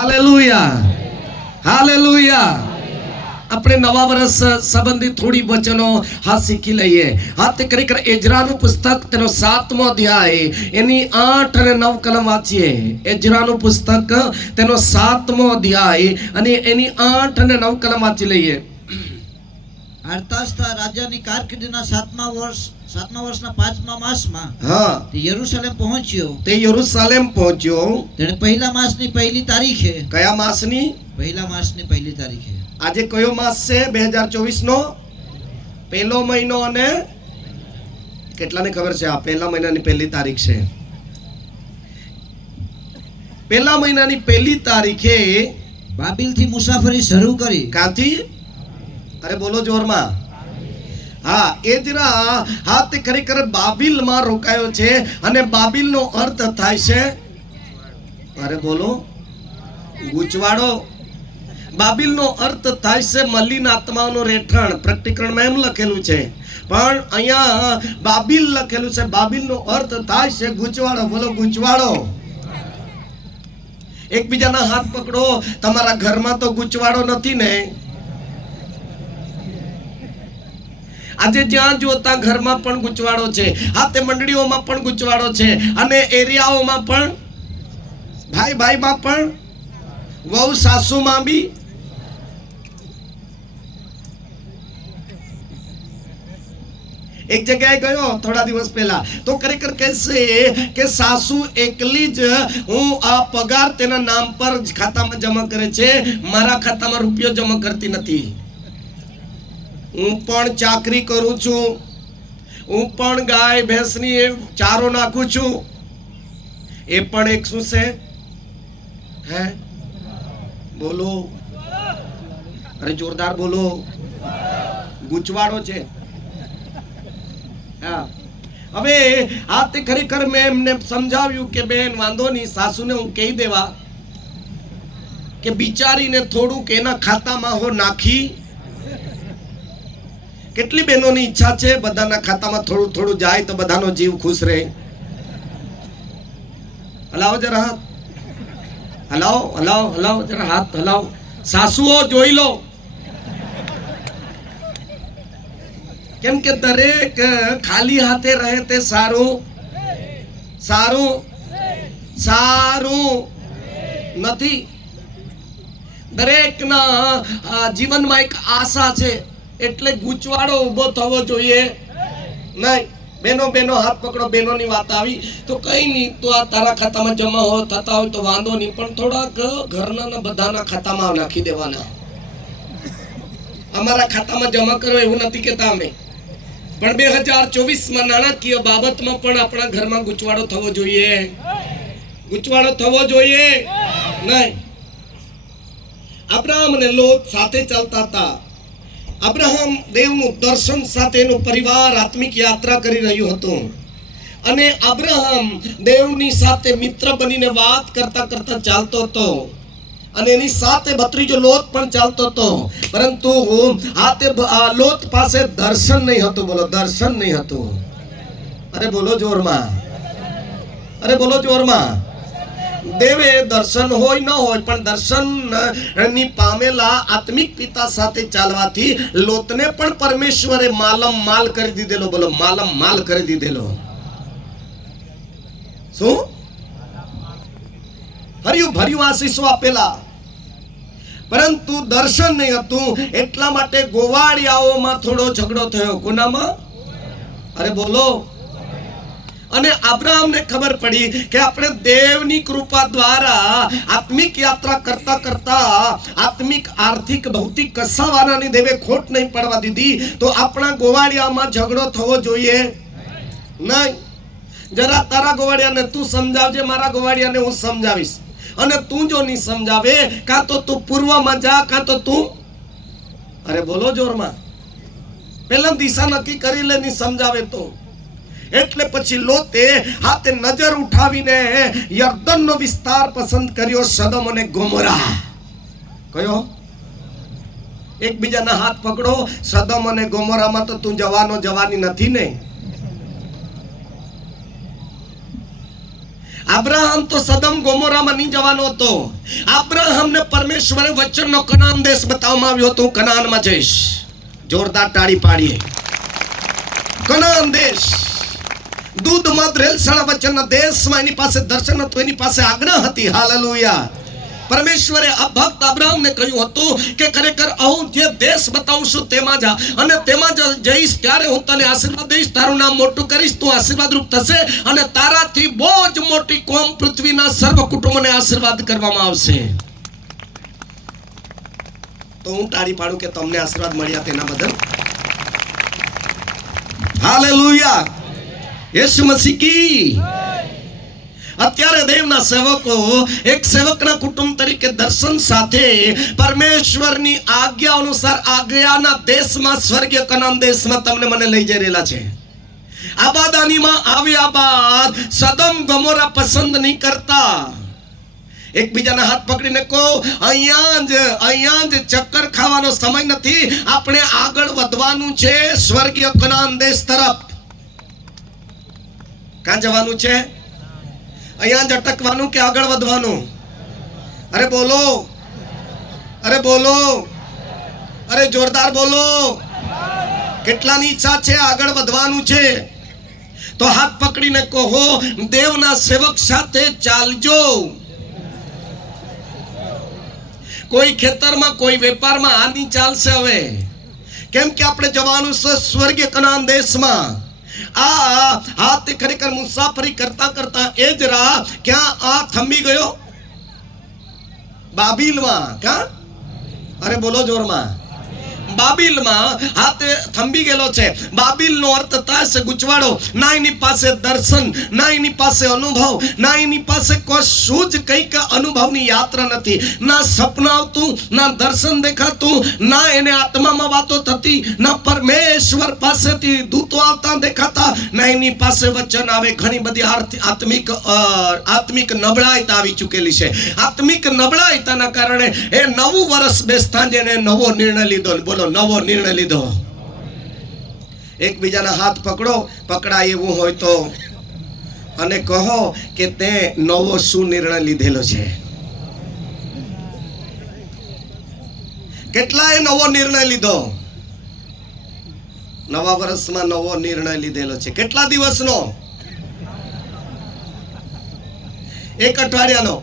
Hallelujah, hallelujah. આપણે નવા વર્ષ સંબંધિત થોડી વચનો હા શીખી લઈએ. હા તે ખરેખર એઝરાનું પુસ્તક તેનો 7મો અધ્યાય એની 8 અને 9 કલમ વાંચીએ. એઝરાનું પુસ્તક તેનો 7મો અધ્યાય અને એની 8 અને 9 કલમ વાંચી લઈએ. આર્તાસ્તા રાજાની કારકિર્દીના 7મા વર્ષના 5મા માસમાં તે યરૂશલેમ પહોંચ્યો. તે યરૂશલેમ પહોંચ્યો. તેણે પહેલા માસની પહેલી તારીખે. કયા માસની? પહેલા માસની પહેલી તારીખે. આજે કયો માસ છે? 2024 નો પહેલો મહિનો. અને કેટલાને ખબર છે આ પહેલા મહિનાની પહેલી તારીખ છે? પહેલા મહિનાની પહેલી તારીખે બાબિલથી મુસાફરી શરૂ કરી. ક્યાંથી? અરે બોલો જોરમાં. હા, એઝરા હા તે ખરેખર બાબિલમાં રોકાયો છે. અને બાબિલનો અર્થ થાય છે, અરે બોલો, ગૂંચવાડો. બાબિલનો અર્થ થાય છે મલિન આત્માઓનું રહેઠાણ. પ્રકટીકરણમાં એમ લખેલું છે, પણ અહીંયા બાબિલ લખેલું છે. બાબિલનો અર્થ થાય છે ગૂંચવાડો. બોલો ગૂંચવાડો. એકબીજાના હાથ પકડો. તમારા ઘરમાં તો ગૂંચવાડો નથી ને? આજે જ્યાં જોતા ઘરમાં પણ ગૂંચવાડો છે. હા તે મંડળીઓમાં પણ ગૂંચવાડો છે. અને એરિયાઓમાં પણ, ભાઈ ભાઈમાં પણ, વહુ સાસુમાં બી. એક જગ્યાએ ગયો થોડા દિવસ પહેલા, તો ખરેખર કહેશે કે સાસુ એકલી જ હું આ પગાર તેના નામ પર ખાતામાં જમા કરે છે, મારા ખાતામાં રૂપિયો જમા કરતી નથી. હું પણ ચાકરી કરું છું, હું પણ ગાય ભેંસની ચારો નાખું છું. એ પણ એક શું છે? હે બોલો, અરે જોરદાર બોલો. ગૂંચવાડો છે. હા, હવે આ તે ખરેખર મેં એમને સમજાવ્યું કે બેન વાંધો નહીં, સાસુને હું કહી દેવા કે બિચારીને થોડુંક એના ખાતામાં હો નાખી. કેટલી બહેનોની ઈચ્છા છે બધાના ખાતામાં થોડું થોડું જાય તો બધાનો જીવ ખુશ રહે. હલાવો જરા હાથ, હલાવો હલાવો હલાવો જરા હાથ હલાવો. સાસુઓ જોઈ લો, કેમ કે દરેક ખાલી હાથે રહે તે સારું સારું સારું નથી. દરેકના જીવનમાં એક આશા છે, એટલે ગૂંચવાડો ઉભો થવો જોઈએ નહીં. બેનો બેનો હાથ પકડો. બેનોની વાત આવી તો કઈ નહીં, તો આ તારા ખાતામાં જમા થતા હોય તો વાંધો નહીં, પણ થોડાક ઘરના બધાના ખાતામાં નાખી દેવાના. અમારા ખાતામાં જમા કરો એવું નથી કેતા અમે, પણ 2024માં નાણાકીય બાબતમાં પણ આપણા ઘરમાં ગૂંચવાડો થવો જોઈએ. ગૂંચવાડો થવો જોઈએ નહીં. અબ્રાહમ અને લોત સાથે ચાલતા હતા. અબ્રાહમ દેવનું દર્શન સાથે એનો પરિવાર આત્મિક યાત્રા કરી રહ્યું હતું. અને અબ્રાહમ દેવની સાથે મિત્ર બનીને વાત કરતા કરતા ચાલતો હતો. અને એની સાથે ભત્રીજો લોત પણ ચાલતો હતો. પરંતુ લોત પાસે દર્શન નહીં હતું. બોલો, દર્શન નહીં હતું. અરે બોલો જોરમાં, અરે બોલો જોરમાં. દેવે દર્શન હોય ન હોય, પણ દર્શન ની પામેલા આત્મિક પિતા સાથે ચાલવાથી લોતને પણ પરમેશ્વરે માલમ માલ કરી દીધેલો. બોલો, માલમ માલ કરી દીધેલો. શું? હરિયું ભર્યું આશીષો આપેલા, પરંતુ દર્શન નહીં હતું. એટલા માટે ગોવાળિયાઓમાં થોડો ઝઘડો થયો. કોનામાં? અરે બોલો. અને અબ્રાહમને ખબર પડી કે આપણે દેવની કૃપા દ્વારા આત્મિક યાત્રા કરતા કરતા આત્મિક આર્થિક ભૌતિક કસાવાનાની દેવે ખોટ નહીં પડવા દીધી, તો આપણા ગોવાળિયામાં ઝઘડો થવો જોઈએ નહીં. જરા તારા ગોવાળિયાને તું સમજાવજે, મારા ગોવાળિયાને હું સમજાવીશ. અને તું જો નહીં સમજાવે, કાં તો તું પૂર્વમાં જા, કાં તો તું, અરે બોલો જોરમાં, પેલા દિશા નક્કી કરી લે. નહીં સમજાવે તો. એટલે પછી લોતે હાથે નજર ઉઠાવીને યર્દનનો વિસ્તાર પસંદ કર્યો, સદમ અને ગોમોરા. કયો? એકબીજાના હાથ પકડો. સદમ અને ગોમોરામાં તો તું જવાની નથી ને? અબ્રાહમ તો સદમ ગોમોરામાં નહીં જવાનો હતો. અબ્રાહમને પરમેશ્વરે વચનનો કનાન દેશ બતાવવામાં આવ્યો હતો. હું કનાનમાં જઈશ. જોરદાર તાળી પાડીએ. કનાન દેશ, દૂધ મધ રેલસણ વચનના દેશમાં એની પાસે દર્શન હતું, એની પાસે આજ્ઞા હતી. હાલેલુયા. પરમેશ્વરે આ ભક્ત અબ્રાહમને કહ્યું હતું કે ખરેખર હું જે દેશ બતાવું છું તેમાં જા, અને તેમાં જઈશ ત્યારે હું તને આશીર્વાદ દઈશ, તારું નામ મોટું કરીશ, તું આશીર્વાદરૂપ થશે અને તારાથી બહુ જ મોટી કોમ પૃથ્વીના સર્વ કુટુંબોને આશીર્વાદ કરવામાં આવશે. તો હું તાળી પાડું કે તમને આશીર્વાદ મળ્યા તેના બદલ. હાલેલુયા. યેસુ મસીહ કી. અત્યારે દેવના સેવકો એક સેવકના કુટુંબ તરીકે દર્શન સાથે પરમેશ્વરની આજ્ઞા અનુસાર આજ્ઞાના દેશમાં, સ્વર્ગીય કનાન દેશમાં તમને મને લઈ જઈ રહેલા છે. આબાદાનીમાં આવ્યા બાદ સદમ ગમોરા પસંદ નહીં કરતા. એકબીજાના હાથ પકડીને કહો, અહીંયા જ ચક્કર ખાવાનો સમય નથી, આપણે આગળ વધવાનું છે સ્વર્ગીય કનાન દેશ તરફ. ક્યાં જવાનું છે? અહીંયા જ અટકવાનું કે આગળ વધવાનું? અરે બોલો, અરે બોલો, અરે જોરદાર બોલો. કેટલાની ઈચ્છા છે આગળ વધવાનું છે? તો હાથ પકડીને કહો, દેવના સેવક સાથે ચાલજો. કોઈ ખેતરમાં, કોઈ વેપારમાં આ નહીં ચાલશે હવે. કેમ કે આપણે જવાનું છે સ્વર્ગીય કનાન દેશમાં. આ તે ખરેખર મુસાફરી કરતા કરતા એજરા ક્યાં આ થંભી ગયો? બાબિલમાં. ક્યાં? અરે બોલો જોરમાં. બાબિલમાં હાથે થંભી ગયેલો છે. બાબિલનો અર્થ થાય છે ગૂંચવાડો. ના એની પાસે દર્શન, ના એની પાસે અનુભવ, ના એની પાસે કશું જ કંઈક અનુભવની યાત્રા નથી. ના સપના આવતું, ના દર્શન દેખાતું, ના એને આત્મામાં વાતો થતી, ના પરમેશ્વર પાસેથી દૂતો આવતા દેખાતા, ના એની પાસે વચન આવે. ઘણી બધી આત્મિક નબળાઈ આવી ચૂકેલી છે. આત્મિક નબળાઈના કારણે એ નવું વર્ષ બેસતા જેને નવો નિર્ણય લીધો. બોલો, નવો નિર્ણય લીધો. એકબીજાના હાથ પકડો, પકડાય એવું હોય તો, અને કહો કે તે નવો શું નિર્ણય લીધેલો છે. કેટલાય નવો નિર્ણય લીધો? નવા વર્ષમાં નવો નિર્ણય લીધેલો છે. કેટલા દિવસનો? એક અઠવાડિયાનો.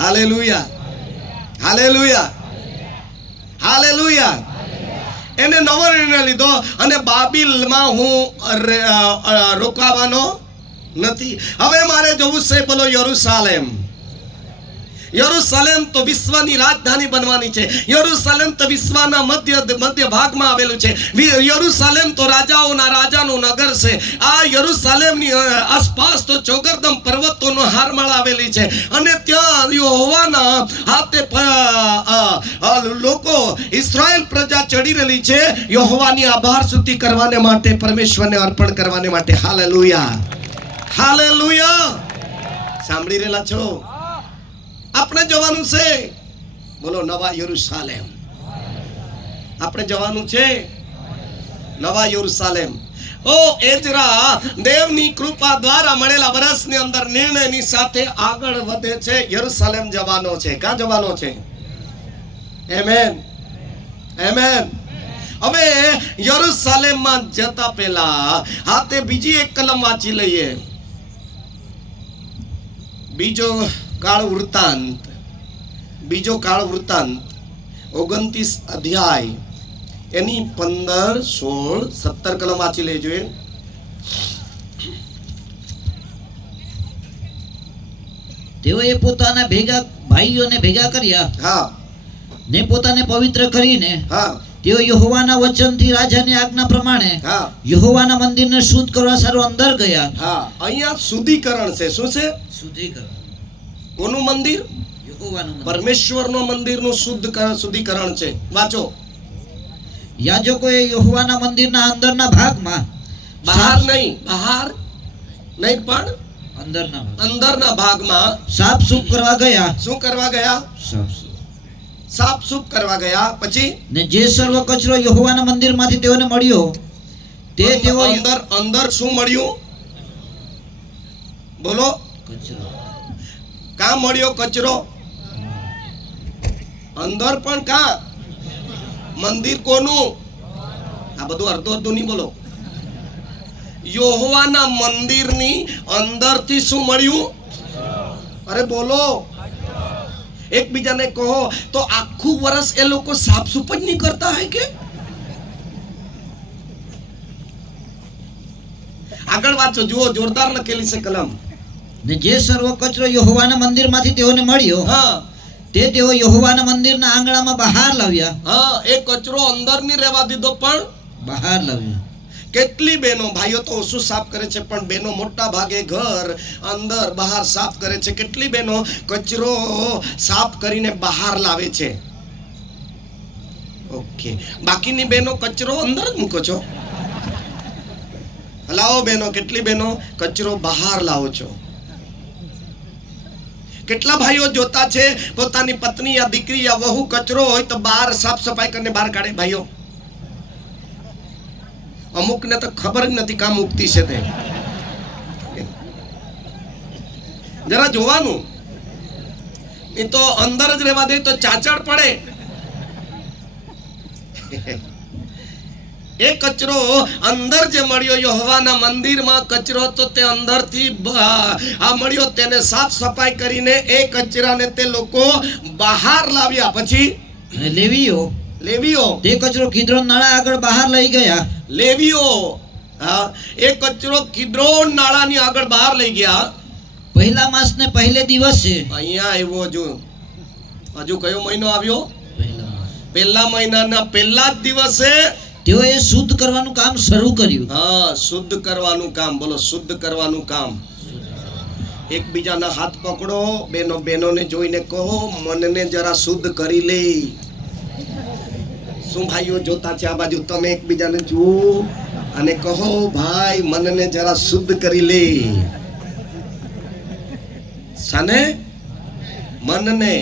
Hallelujah, hallelujah, hallelujah. એને નવો નિર્ણય લીધો અને બાબિલમાં હું રોકાવાનો નથી. હવે મારે જવું છે બોલો યરુશલેમ. યરુશલેમ તો વિશ્વની રાજધાની બનવાની છે. યરુશલેમ તો વિશ્વના મધ્ય ભાગમાં આવેલું છે. યરુશલેમ તો રાજાઓના રાજાનું નગર છે. આ યરુશલેમની આસપાસ તો ચોગરદમ પર્વતોનો હારમાળ આવેલી છે અને ત્યાં યહોવાના હાથે લોકો, ઇસ્રાયેલ પ્રજા ચડી રહેલી છે યહોવાની આભાર સ્તુતિ કરવાને માટે, પરમેશ્વરને અર્પણ કરવાને માટે. Hallelujah, hallelujah. સાંભળી રહેલા છો? આપણે જવાનું છે બોલો નવા યરુશલેમ. આપણે જવાનું છે નવા યરુશલેમ. ઓ એજરા દેવની કૃપા દ્વારા મળેલા વર્ષની અંદર નિર્ણયની સાથે આગળ વધે છે. યરુશલેમ જવાનો છે. ક્યાં જવાનો છે? Amen, amen. હવે યરુશલેમમાં જતા પહેલા હાથે બીજી એક કલમ વાંચી લઈએ. બીજો કાળ વૃત્તાંત, બીજો કાળ વૃત્તાંત 29 અધ્યાય એની 15, 16, 17 કલમ વાંચી લેજો. તેઓએ પોતાના ભાઈઓને ભેગા કર્યા. હા. ને પોતાને પવિત્ર કરીને. હા. તેઓ યહોવાના વચનથી રાજાની આજ્ઞા પ્રમાણે હા યહોવાના મંદિરને શુદ્ધ કરવા સારું અંદર ગયા. હા. અહીંયા શુદ્ધિકરણ છે. શું છે? શુદ્ધિકરણ. કોનું મંદિર? યહોવાનું મંદિર. પરમેશ્વરનું મંદિરનું શુદ્ધિકરણ છે. વાંચો. યાજકોએ યહોવાના મંદિરના અંદરના ભાગમાં, બહાર નહીં, બહાર નહીં પણ અંદરના ભાગમાં સાફ સૂફ કરવા ગયા. શું કરવા ગયા? સાફ સૂફ કરવા ગયા. પછી ને જે સર્વ કચરો યહોવાના મંદિરમાંથી તેઓને મળ્યો તે તેઓ અંદર શું મળ્યું? બોલો, કચરો. કાં મળ્યો કચરો? અંદર પણ કાં? મંદિર કોનું? આ બધું અડધું અડધું નહીં બોલો. યહોવાના મંદિરની અંદરથી શું મળ્યું? અરે બોલો, એકબીજાને કહો તો આખું વર્ષ એ લોકો સાફ સફાઈ નહીં કરતા હોય કે? આગળ વાંચો, જુઓ, જોરદાર લખેલી છે કલમ. ને જે સર્વ કચરો યહોવાના મંદિરમાંથી તેઓને મળ્યો, હા, તે તેઓ યહોવાના મંદિરના આંગણામાં બહાર લાવ્યા. હા, એ કચરો અંદર નહીં રહેવા દીધો પણ બહાર લાવ્યા. કેટલી બહેનો, ભાઈઓ તો ઓછું સાફ કરે છે, પણ બહેનો મોટા ભાગે ઘર અંદર બહાર સાફ કરે છે. કેટલી બહેનો કચરો સાફ કરીને બહાર લાવે છે. ઓકે, બાકીની બહેનો કચરો અંદર જ મૂકો છો? લાવો બહેનો, કેટલી બહેનો કચરો બહાર લાવો છો? કેટલા ભાઈઓ જોતા છે પોતાની પત્ની યા દીકરી યા વહુ કચરો હોય તો બહાર સાફ સફાઈ કરીને બહાર કાઢે? ભાઈઓ, અમુકને તો ખબર જ નથી કામ મુક્તિ છે તે. જરા જોવાનું, એ તો અંદર જ રહેવા દે તો ચાચડ પડે. એ કચરો અંદર જે મળ્યો યહોવાના મંદિરમાં કચરો, તો તે અંદરથી આ મળ્યો, તેને સાફ સફાઈ કરીને એ કચરાને તે લોકો બહાર લાવ્યા. પછી અને લેવીઓ તે કચરો કિદ્રોન નાળા આગળ બહાર લઈ ગયા. લેવીઓ, હા, એ કચરો કિદ્રોન નાળાની આગળ બહાર લઈ ગયા. પહેલા માસને પહેલે દિવસે. અહીંયા આવ્યો, હજુ કયો મહિનો આવ્યો? પહેલા માસ. પહેલા મહિનાના પહેલા જ દિવસે તેઓએ શુદ્ધ કરવાનું કામ શરૂ કર્યું. હા, શુદ્ધ કરવાનું કામ. બોલો, શુદ્ધ કરવાનું કામ. એકબીજાના હાથ પકડો, બહેનોને જોઈને કહો, મનને જરા શુદ્ધ કરી લે. શું ભાઈઓ જોતા છે આ બાજુ? તમે એકબીજાને જુઓ અને કહો, ભાઈ, મનને જરા શુદ્ધ કરી લે. સાને? મનને.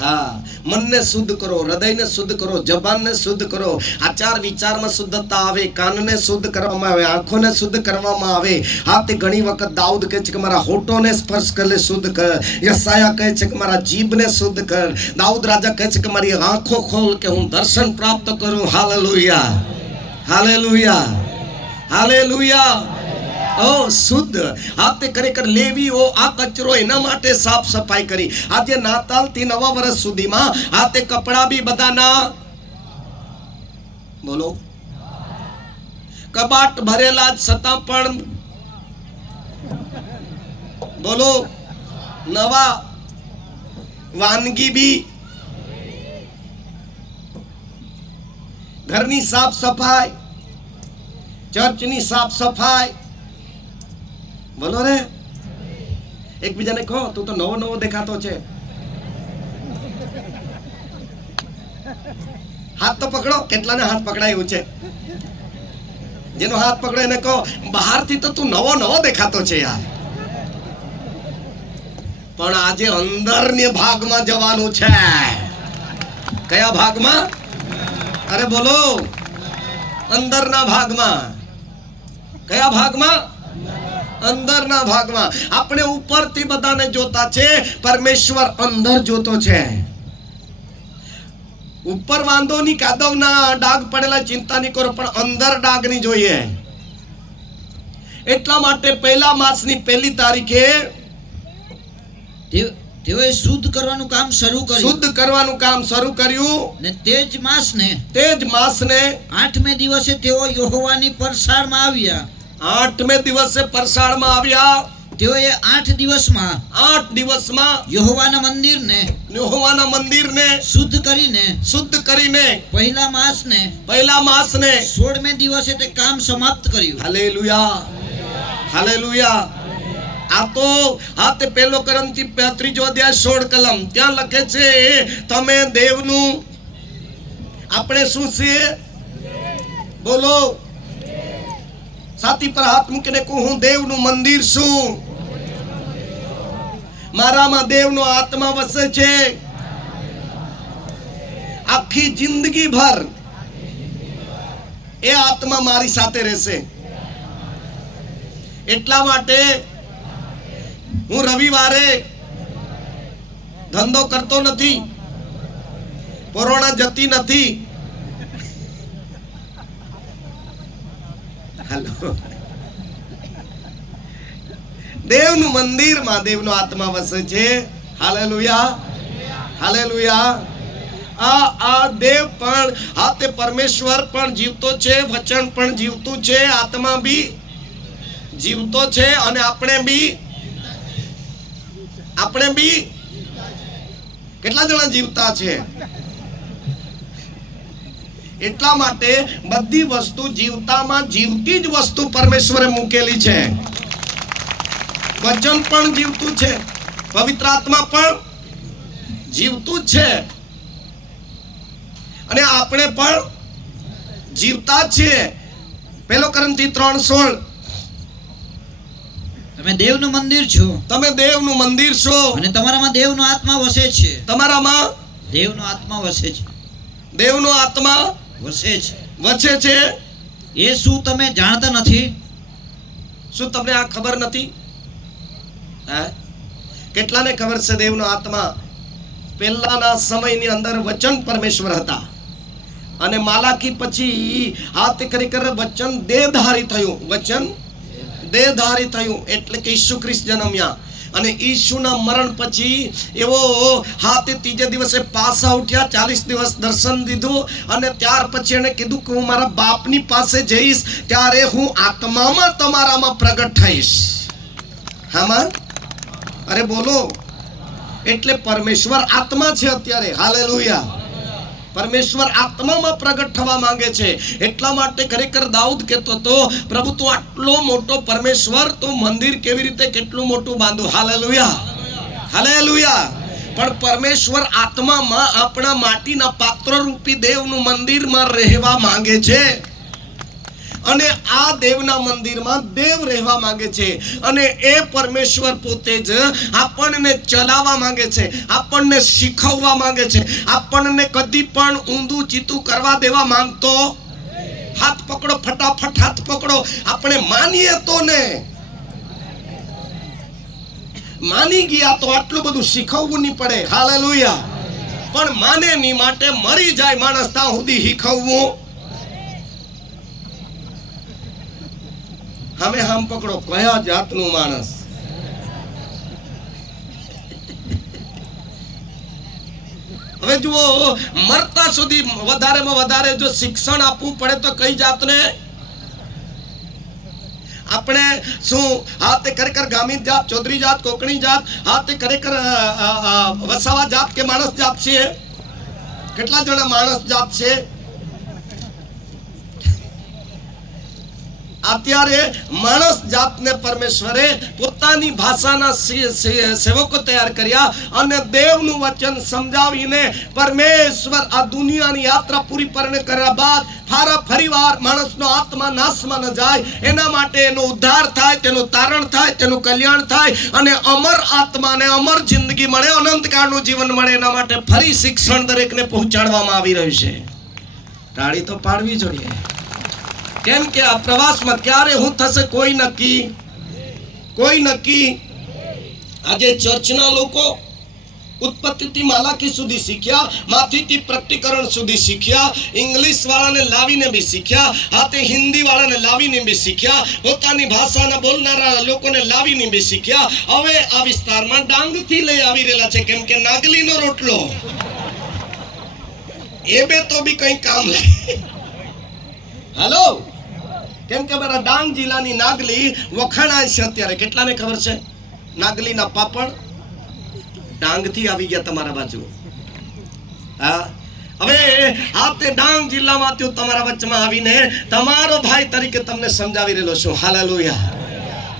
હા, મનને શુદ્ધ કરો, હૃદયને શુદ્ધ કરો, જબાનને શુદ્ધ કરો. આચાર વિચારમાં શુદ્ધતા આવે, કાનને શુદ્ધ કરવામાં આવે, આંખોને શુદ્ધ કરવામાં આવે. હા, તે ઘણી વખત દાઉદ કહે છે કે મારા હોઠોને સ્પર્શ કરે, શુદ્ધ કર. યસાયા કહે છે કે મારા જીભને શુદ્ધ કર. દાઉદ રાજા કહે છે કે મારી આંખો ખોલ કે હું દર્શન પ્રાપ્ત કરું. Hallelujah, hallelujah, hallelujah. ઓ શુદ્ધ. આ તે ખરેખર લેવીઓ આ કચરો એના માટે સાફ સફાઈ કરી. આજે નાતાલથી નવા વર્ષ સુધીમાં આ તે કપડા બી બધાના, બોલો, કબાટ ભરેલા છતાં પણ, બોલો, નવા. વાનગી બી, ઘરની સાફ સફાઈ, ચર્ચની સાફ સફાઈ. બોલો રે, એકબીજાને કહો, તું તો નવો નવો દેખાતો છે. હાથ તો પકડો. કેટલાને હાથ પકડાયું છે? જેનો હાથ પકડો એને કહો, બહારથી તો તું નવો નવો દેખાતો છે યાર, પણ આજે અંદરની ભાગમાં જવાનું છે. કયા ભાગમાં? અરે બોલો, અંદરના ભાગમાં. કયા ભાગમાં? અંદરના ભાગમાં. આપણે ઉપરથી બધાને જોતા છે, પરમેશ્વર અંદર જોતો છે. ઉપર વાંધો નહીં, કાદવના ડાઘ પડેલા, ચિંતા નહીં કરો, પણ અંદર ડાઘ નહીં જોઈએ. એટલા માટે પહેલા માસની પહેલી તારીખે તેઓએ શુદ્ધ કરવાનું કામ શરૂ કર્યું. શુદ્ધ કરવાનું કામ શરૂ કર્યું. ને તે જ માસને 8મે દિવસે તેઓ યહોવાની પરસાળમાં આવ્યા. 8મે દિવસે પરસાળમાં આવ્યા. તેઓએ 8 દિવસમાં યહોવાના મંદિરને શુદ્ધ કરીને પહેલા માસને 16મે દિવસે તે કામ સમાપ્ત કર્યું. Hallelujah, hallelujah. આ તો આ તે પહેલો કરંથી 3 અધ્યાય 16 કલમ ત્યાં લખે છે, તમે દેવનું, આપણે શું છે? બોલો, સાથી પર હાથ મૂકીને કહું, હું દેવનું મંદિર છું. મારામાં દેવનો આત્મા વસે છે. આખી જિંદગી ભર એ આત્મા મારી સાથે રહેશે. એટલા માટે હું રવિવારે ધંધો કરતો નથી, કોરોના જતી નથી. હાલો, દેવનું મંદિરમાં દેવનો આત્મા વસે છે. Hallelujah, hallelujah. આ દેવ પણ, આ તે પરમેશ્વર પણ જીવતો છે, વચન પણ જીવતું છે, આત્મા બી જીવતો છે, અને આપણે બી કેટલા જણા જીવતા છે? એટલા માટે બધી વસ્તુ જીવતામાં જીવતી જ વસ્તુ પરમેશ્વરે મૂકેલી છે. વચન પણ જીવતું છે, પવિત્ર આત્મા પણ જીવતું જ છે, અને આપણે પણ જીવતા છીએ. 1 કોરિન્થી 3:16 તમે દેવનું મંદિર છો, તમે દેવનું મંદિર છો, અને તમારામાં દેવનો આત્મા વસે છે. તમારામાં દેવનો આત્મા વસે છે, દેવનો આત્મા વસે છે. વસે છે. એ શું તમે જાણતા નથી? શું તમને આ ખબર નથી? કેટલાને ખબર છે દેવનો આત્મા? પહેલાના સમયની અંદર વચન પરમેશ્વર હતા, અને માલાકી પછી આ તે ખરેખર વચન દેહધારી થયું. વચન દેહધારી થયું એટલે કે ઈસુ ખ્રિસ્ત જન્મ્યા, અને ઈસુના મરણ પછી એવો તે ત્રીજે દિવસે પાછા ઉઠ્યા, 40 દિવસ દર્શન દીધું, અને ત્યાર પછી એને કીધું કે હું મારા બાપની પાસે જઈશ, ત્યારે હું આત્મામાં તમારામાં પ્રગટ થઈશ. હામાં? અરે બોલો. એટલે પરમેશ્વર આત્મા છે અત્યારે. હાલેલુયા. પરમેશ્વર આત્મામાં પ્રગટ થવા માંગે છે. એટલા માટે ખરેખર દાઉદ કહેતો હતો, પ્રભુ તું આટલો મોટો પરમેશ્વર, તો મંદિર કેવી રીતે કેટલું મોટું બાંધું. Hallelujah, hallelujah. પણ પરમેશ્વર આત્મામાં આપણા માટીના પાત્ર રૂપી દેવનું મંદિરમાં રહેવા માંગે છે, અને આ દેવના મંદિરમાં દેવ રહેવા માંગે છે, અને એ પરમેશ્વર પોતે જ આપણને ચલાવવા માંગે છે, આપણને શીખવવા માંગે છે, આપણને કદી પણ ઊંધું ચીતું કરવા દેવા માંગતો. હાથ પકડો, ફટાફટ હાથ પકડો. આપણે માનીએ તો ને, માની ગયા તો આટલું બધું શીખવવું નહીં પડે. હાલેલુયા. પણ માને નહીં માટે મરી જાય માણસ ત્યાં સુધી શીખવવું. અમે હામ પકડો, કયા જાતનું માણસ? હવે જુઓ, મરતા સુધી વધારેમાં વધારે જો શિક્ષણ આપવું પડે તો કઈ જાતને? આપણે શું તે ખરેખર ગામિત જાત, ચૌધરી જાત, કોકણી જાત, તે ખરેખર વસાવા જાત કે માણસ જાત છે? કેટલા જણા માણસ જાત છે? અત્યારે માણસ જાતને પરમેશ્વરે પોતાની ભાષાના સેવકો તૈયાર કર્યા, અને દેવનું વચન સમજાવીને પરમેશ્વર આ દુનિયાની યાત્રા પૂરી કર્યા બાદ ફરીવાર માણસનો આત્મા નાશમાં ન જાય, એના માટે એનો ઉદ્ધાર થાય, તેનું તારણ થાય, તેનું કલ્યાણ થાય, અને અમર આત્માને અમર જિંદગી મળે, અનંતકાળનું જીવન મળે, એના માટે ફરી શિક્ષણ દરેકને પહોંચાડવામાં આવી રહ્યું છે. તાળી તો પાડવી જોઈએ. કેમ કે આ પ્રવાસમાં ક્યારે હું થશે કોઈ નક્કી. આજે ચર્ચના લોકો ઉત્પત્તિથી માલાકી સુધી શીખ્યા, માથીથી પ્રકટીકરણ સુધી શીખ્યા, ઇંગ્લિશ વાળાને લાવીને બી શીખ્યા, તે હિન્દી વાળાને લાવીને બી શીખ્યા, પોતાની ભાષાના બોલનારા લોકોને લાવીને બી શીખ્યા. હવે આ વિસ્તારમાં ડાંગથી લઈ આવી રહેલા છે, કેમ કે નાગલીનો રોટલો એ બે તો બી કઈ કામ લાગે. હેલો, કેમ કે મારા ડાંગ જિલ્લાની નાગલી વખાણાય છે અત્યારે. કેટલાને ખબર છે? નાગલીના પાપડ ડાંગથી આવી ગયા તમારા બાજુ. હવે તે ડાંગ જિલ્લામાંથી હું તમારા વચ્ચેમાં આવીને તમારો ભાઈ તરીકે તમને સમજાવી રહેલો છું. Hallelujah,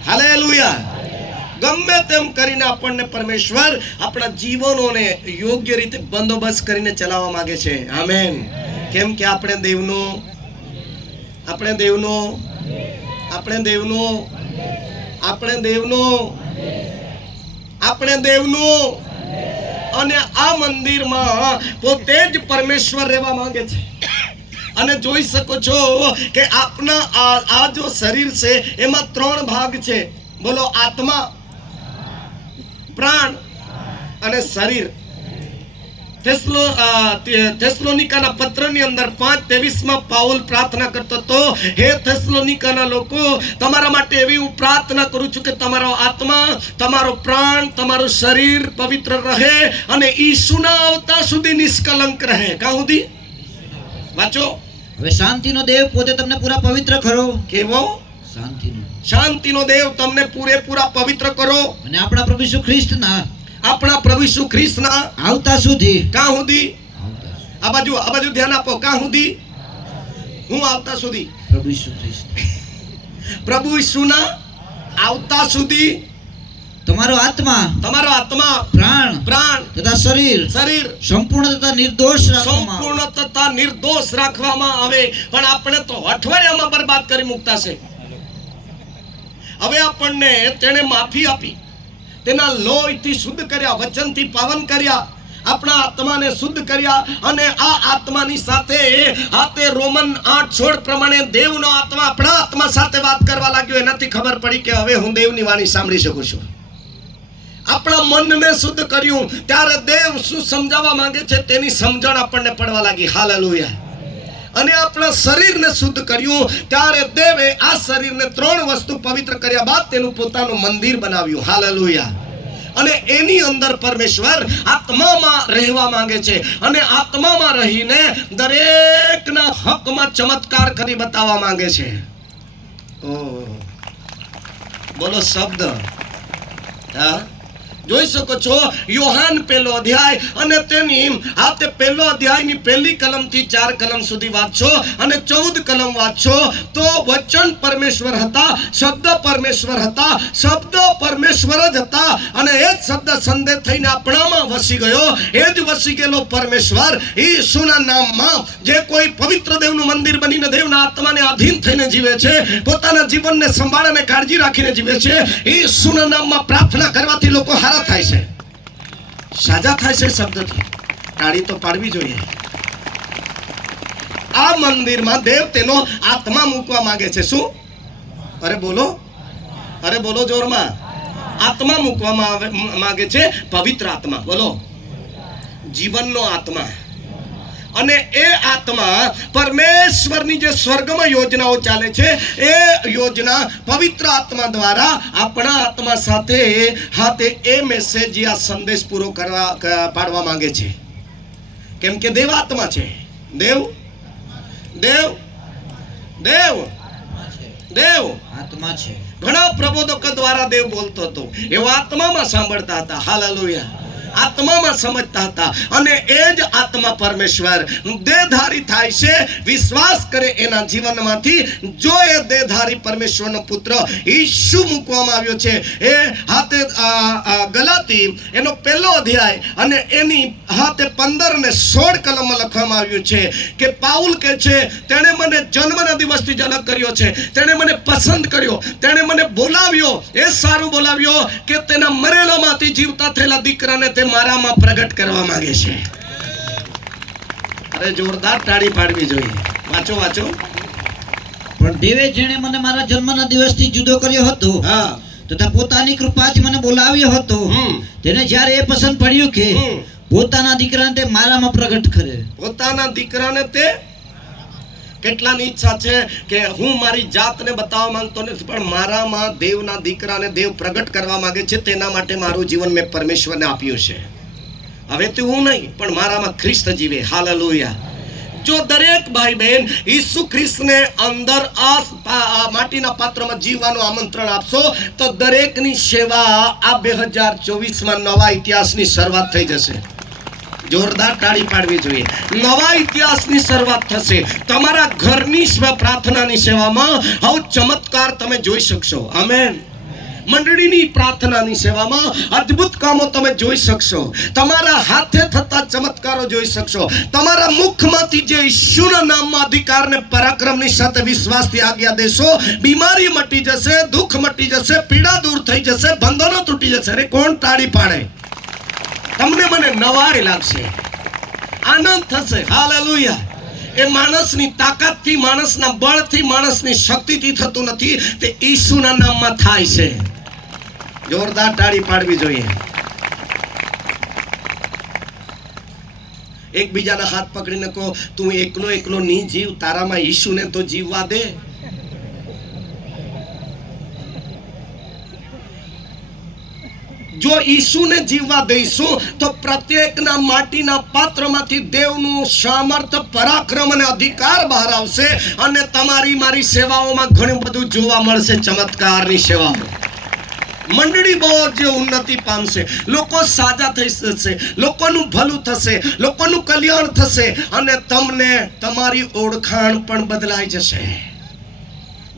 hallelujah. ગમે તેમ કરીને આપણને પરમેશ્વર આપણા જીવનોને યોગ્ય રીતે બંદોબસ્ત કરીને ચલાવવા માંગે છે. આમેન. કેમ કે આપણે દેવનું અને આ મંદિરમાં પોતે જ પરમેશ્વર રહેવા માંગે છે. અને જોઈ શકો છો કે આપના આ જો શરીર છે એમાં 3 ભાગ છે. બોલો, આત્મા, પ્રાણ અને શરીર. થેસલોનિકાના પત્રની અંદર 5:23 પાઉલ પ્રાર્થના કરતો હતો, હે થેસલોનિકાના લોકો, તમારા માટે એવી હું પ્રાર્થના કરું છું કે તમારો આત્મા, તમારો પ્રાણ, તમારું શરીર પવિત્ર રહે અને ઈસુના આવતા સુધી નિષ્કલંક રહે. કાં સુધી? વાંચો. હવે શાંતિનો દેવ પોતે તમને પૂરા પવિત્ર કરો. કેવો? શાંતિનો દેવ તમને પૂરેપૂરા પવિત્ર કરો. અને આપણા પ્રભુ ઈસુ ખ્રિસ્તના આવતા સુધી. કાં સુધી? આ બાજુ ધ્યાન આપો. કાં સુધી? હું આવતા સુધી. પ્રભુ ઈસુના આવતા સુધી તમારો આત્મા પ્રાણ તથા શરીર સંપૂર્ણ તથા નિર્દોષ રાખવામાં આવે. પણ આપણે તો અઠવાડિયામાં બરબાદ કરી મૂકતા છે. હવે આપણને તેણે માફી આપી, તેના લોહીથી શુદ્ધ કર્યા, વચનથી પાવન કર્યા, આપણા આત્માને શુદ્ધ કર્યા. અને આ આત્માની સાથે તે રોમન 8:16 પ્રમાણે દેવનો આત્મા આપણા આત્મા સાથે વાત કરવા લાગ્યો. એનાથી ખબર પડી કે હવે હું દેવની વાણી સાંભળી શકું છું. આપણા મનને શુદ્ધ કર્યું ત્યારે દેવ શું સમજાવવા માંગે છે તેની સમજણ આપણને પડવા લાગી. હાલેલુયા. અને આપણા શરીરને શુદ્ધ કર્યું ત્યારે દેવે આ શરીરને 3 વસ્તુ પવિત્ર કર્યા બાદ તેનું પોતાનું મંદિર બનાવ્યું. હાલેલુયા. અને એની અંદર પરમેશ્વર આત્મામાં રહેવા માંગે છે અને આત્મામાં રહીને દરેકના હકમાં ચમત્કાર કરી બતાવવા માંગે છે. બોલો શબ્દ. હા, જોઈ શકો છો યોહાન 1 અધ્યાય અને તેની તે 1 અધ્યાયની 1 કલમથી 4 કલમ સુધી વાંચો અને 14 કલમ વાંચો તો વચન પરમેશ્વર હતા, શબ્દ પરમેશ્વર હતા, શબ્દ પરમેશ્વર જ હતા અને એ જ શબ્દ સંદેશ થઈને આપણામાં વસી ગયો. એ જ વસી ગયેલો પરમેશ્વર ઈસુના નામમાં જે કોઈ પવિત્ર દેવનું મંદિર બનીને દેવના આત્માને આધીન થઈને જીવે છે, પોતાના જીવનને સંભાળ અને કાળજી રાખીને જીવે છે, ઈસુના નામમાં પ્રાર્થના કરવાથી લોકો હારા થાય છે, સાજા થાય છે. શબ્દથી તાળી તો પાડવી જોઈએ. આ મંદિરમાં દેવ તેનો આત્મા મૂકવા માંગે છે. શું? અરે બોલો જોરમાં. આત્મા મૂકવામાં માંગે છે, પવિત્ર આત્મા. બોલો, જીવનનો આત્મા. અને એ આત્મા પરમેશ્વરની જે સ્વર્ગમાં યોજનાઓ ચાલે છે એ યોજના પવિત્ર આત્મા દ્વારા આપણા આત્મા સાથે એ મેસેજ, આ સંદેશ પૂરો પાડવા માંગે છે. કેમ કે દેવ આત્મા છે. દેવ આત્મા છે. ઘણા પ્રબોધકો દ્વારા દેવ બોલતો હતો, એવો આત્મામાં સાંભળતા હતા. હાલેલુયા. આત્મામાં સમજતા હતા. અને એ જ આત્મા પરમેશ્વર દેહધારી થાય છે, વિશ્વાસ કરે એના જીવનમાંથી. જો એ દેહધારી પરમેશ્વરનો પુત્ર ઈસુ મૂકવામાં આવ્યો છે. એ હાથે ગલાતી એનો 1 અધ્યાય અને એની હાથે 15 અને 16 કલમમાં લખવામાં આવ્યું છે કે પાઉલ કહે છે, તેણે મને જન્મના દિવસથી જ અલગ કર્યો છે, તેણે મને પસંદ કર્યો, તેણે મને બોલાવ્યો. એ સારું બોલાવ્યો કે તેના મરેલામાંથી જીવતા થયેલા દીકરાને મારામાં પ્રગટ કરવા માંગે છે. અરે જોરદાર તાળી પાડવી જોઈએ. વાંચો. પણ દેવે જેણે મને મારા જન્મના દિવસથી જુદો કર્યો હતો તથા પોતાની કૃપાથી મને બોલાવ્યો હતો, તેને જ્યારે એ પસંદ પડ્યું કે પોતાના દીકરાને તે મારામાં પ્રગટ કરે. પોતાના દીકરાને તે કેટલાની ઈચ્છા છે કે હું મારી જાતને બતાવવા માંગતો નથી, પણ મારામાં દેવના દીકરાને દેવ પ્રગટ કરવા માંગે છે. તેના માટે મારું જીવન મેં પરમેશ્વરને આપ્યું છે. હવે તો હું નહીં, પણ મારામાં ખ્રિસ્ત જીવે. હાલેલુયા. જો દરેક ભાઈ બહેન ઈસુ ખ્રિસ્તને અંદર આ માટીના પાત્રમાં જીવવાનું આમંત્રણ આપશો તો દરેકની સેવા આ 2024માં નવા ઇતિહાસની શરૂઆત થઈ જશે. જોરદાર તાળી પાડવી જોઈએ. નવા ઇતિહાસની શરૂઆત થશે. તમારા ઘરની પ્રાર્થનાની સેવામાં હવે ચમત્કાર તમે જોઈ શકશો. આમેન. મંડળીની પ્રાર્થનાની સેવામાં અદ્ભુત કામો તમે જોઈ શકશો. તમારા હાથે થતા ચમત્કારો જોઈ શકશો. તમારા મુખમાંથી જે ઈસુના નામમાં અધિકારને પરાક્રમની સાથે વિશ્વાસથી આજ્ઞા દેશો, બીમારી મટી જશે, દુઃખ મટી જશે, પીડા દૂર થઈ જશે, બંધનો તૂટી જશે. અરે કોણ તાળી પાડે? તમને મને નવાઈ લાગશે, આનંદ થશે. હાલેલુયા. એ માણસની તાકાતથી, માણસના બળથી, માણસની શક્તિથી થતું નથી, તે ઈસુના નામમાં થાય છે. જોરદાર તાળી પાડવી જોઈએ. એકબીજાના હાથ પકડીને કહો, તું એકલો એકલો નહીં જીવ, તારામાં ઈશુને તો જીવવા દે. જો ઈશુને જીવવા દઈશું તો પ્રત્યેકના માટીના પાત્રમાંથી દેવનું સામર્થ્ય, પરાક્રમ અને અધિકાર બહાર આવશે અને તમારી મારી સેવાઓમાં ઘણું બધું જોવા મળશે. ચમત્કારની સેવાઓ, મંડળી બહુ જે ઉન્નતિ પામશે, લોકો સાજા થઈ જશે, લોકોનું ભલું થશે, લોકોનું કલ્યાણ થશે અને તમને તમારી ઓળખાણ પણ બદલાઈ જશે.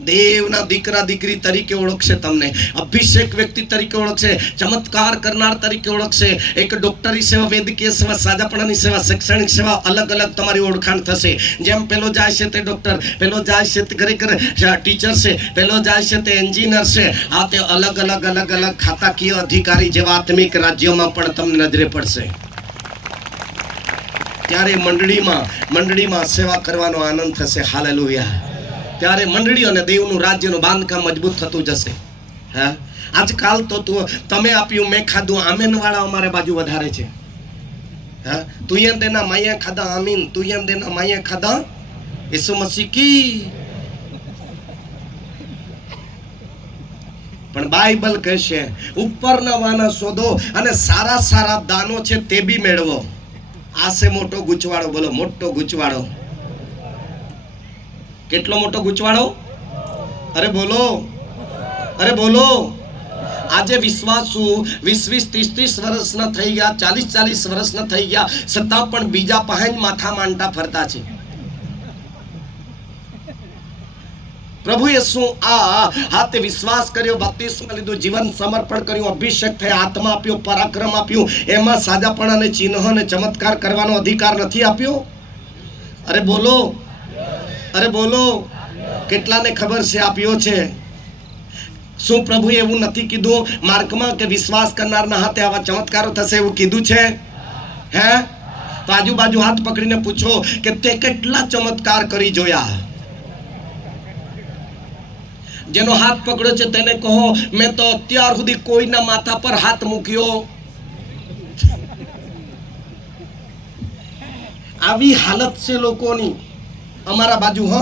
દેવના દીકરા દીકરી તરીકે ઓળખશે, તમને અભિષેક વ્યક્તિ તરીકે ઓળખશે, ચમત્કાર કરનાર તરીકે ઓળખશે. એક ડોક્ટરી સેવા, વૈદ્યકીય સેવા, સાજાપણાની સેવા, શૈક્ષણિક સેવા, અલગ અલગ તમારી ઓળખાણ થશે. જેમ પેલો જાય છે તે ડોક્ટર, પેલો જાય છે તે ખરેખર ટીચર છે, પેલો જાય છે તે એન્જિનિયર છે. આ તે અલગ અલગ અલગ અલગ ખાતાકીય અધિકારી જેવા આત્મિક રાજ્યોમાં પણ તમને નજરે પડશે. ત્યારે મંડળીમાં સેવા કરવાનો આનંદ થશે. હાલેલુયા. ત્યારે મંડળી અને દેવનું રાજ્યનું બાંધકામ મજબૂત થતું જશે. હા, આજકાલ તો તમે આપ્યું મેં ખાધું, આમેન વાળા અમારે બાજુ વધારે છે. હા, તું એમ દેના માયા ખાધા, આમીન, તું એમ દેના માયા ખાધા, ઈસુ મસીહ કી. પણ બાઇબલ કહેશે ઉપરના વાના શોધો અને સારા સારા દાનો છે તે બી મેળવો. આ છે મોટો ગૂંચવાડો. બોલો, મોટો ગૂંચવાડો. કેટલો મોટો ગૂંચવાડો? અરે બોલો, અરે બોલો. આજે વિશ્વાસુ 20-20, 30-30 વર્ષના થઈ ગયા, 40-40 વર્ષના થઈ ગયા, છતાં પણ બીજા પહેન માથા માંડતા ફરતા છે. પ્રભુએ શું આ હાથે વિશ્વાસ કર્યો, બપ્તિસ્મા લીધું, જીવન સમર્પણ કર્યું, અભિષેક થયા, આત્મા આપ્યો, પરાક્રમ આપ્યું, એમાં સાજાપણા અને ચિહ્ન અને ચમત્કાર કરવાનો અધિકાર નથી આપ્યો? અરે બોલો, અરે બોલો. કેટલાને ખબર છે આપ્યો છે? શું પ્રભુએ એવું નથી કીધું માર્કમાં કે વિશ્વાસ કરનારના હાથે આવા ચમત્કારો થશે, એવું કીધું છે? હે? તો આજુબાજુ હાથ પકડીને પૂછો કે તે કેટલા ચમત્કાર કરી જોયા? જેનો હાથ પકડ્યો છે તેને કહો, મેં તો અત્યાર સુધી કોઈના માથા પર હાથ મૂક્યો. આવી હાલત છે લોકોની. અમારા બાજુ, હ,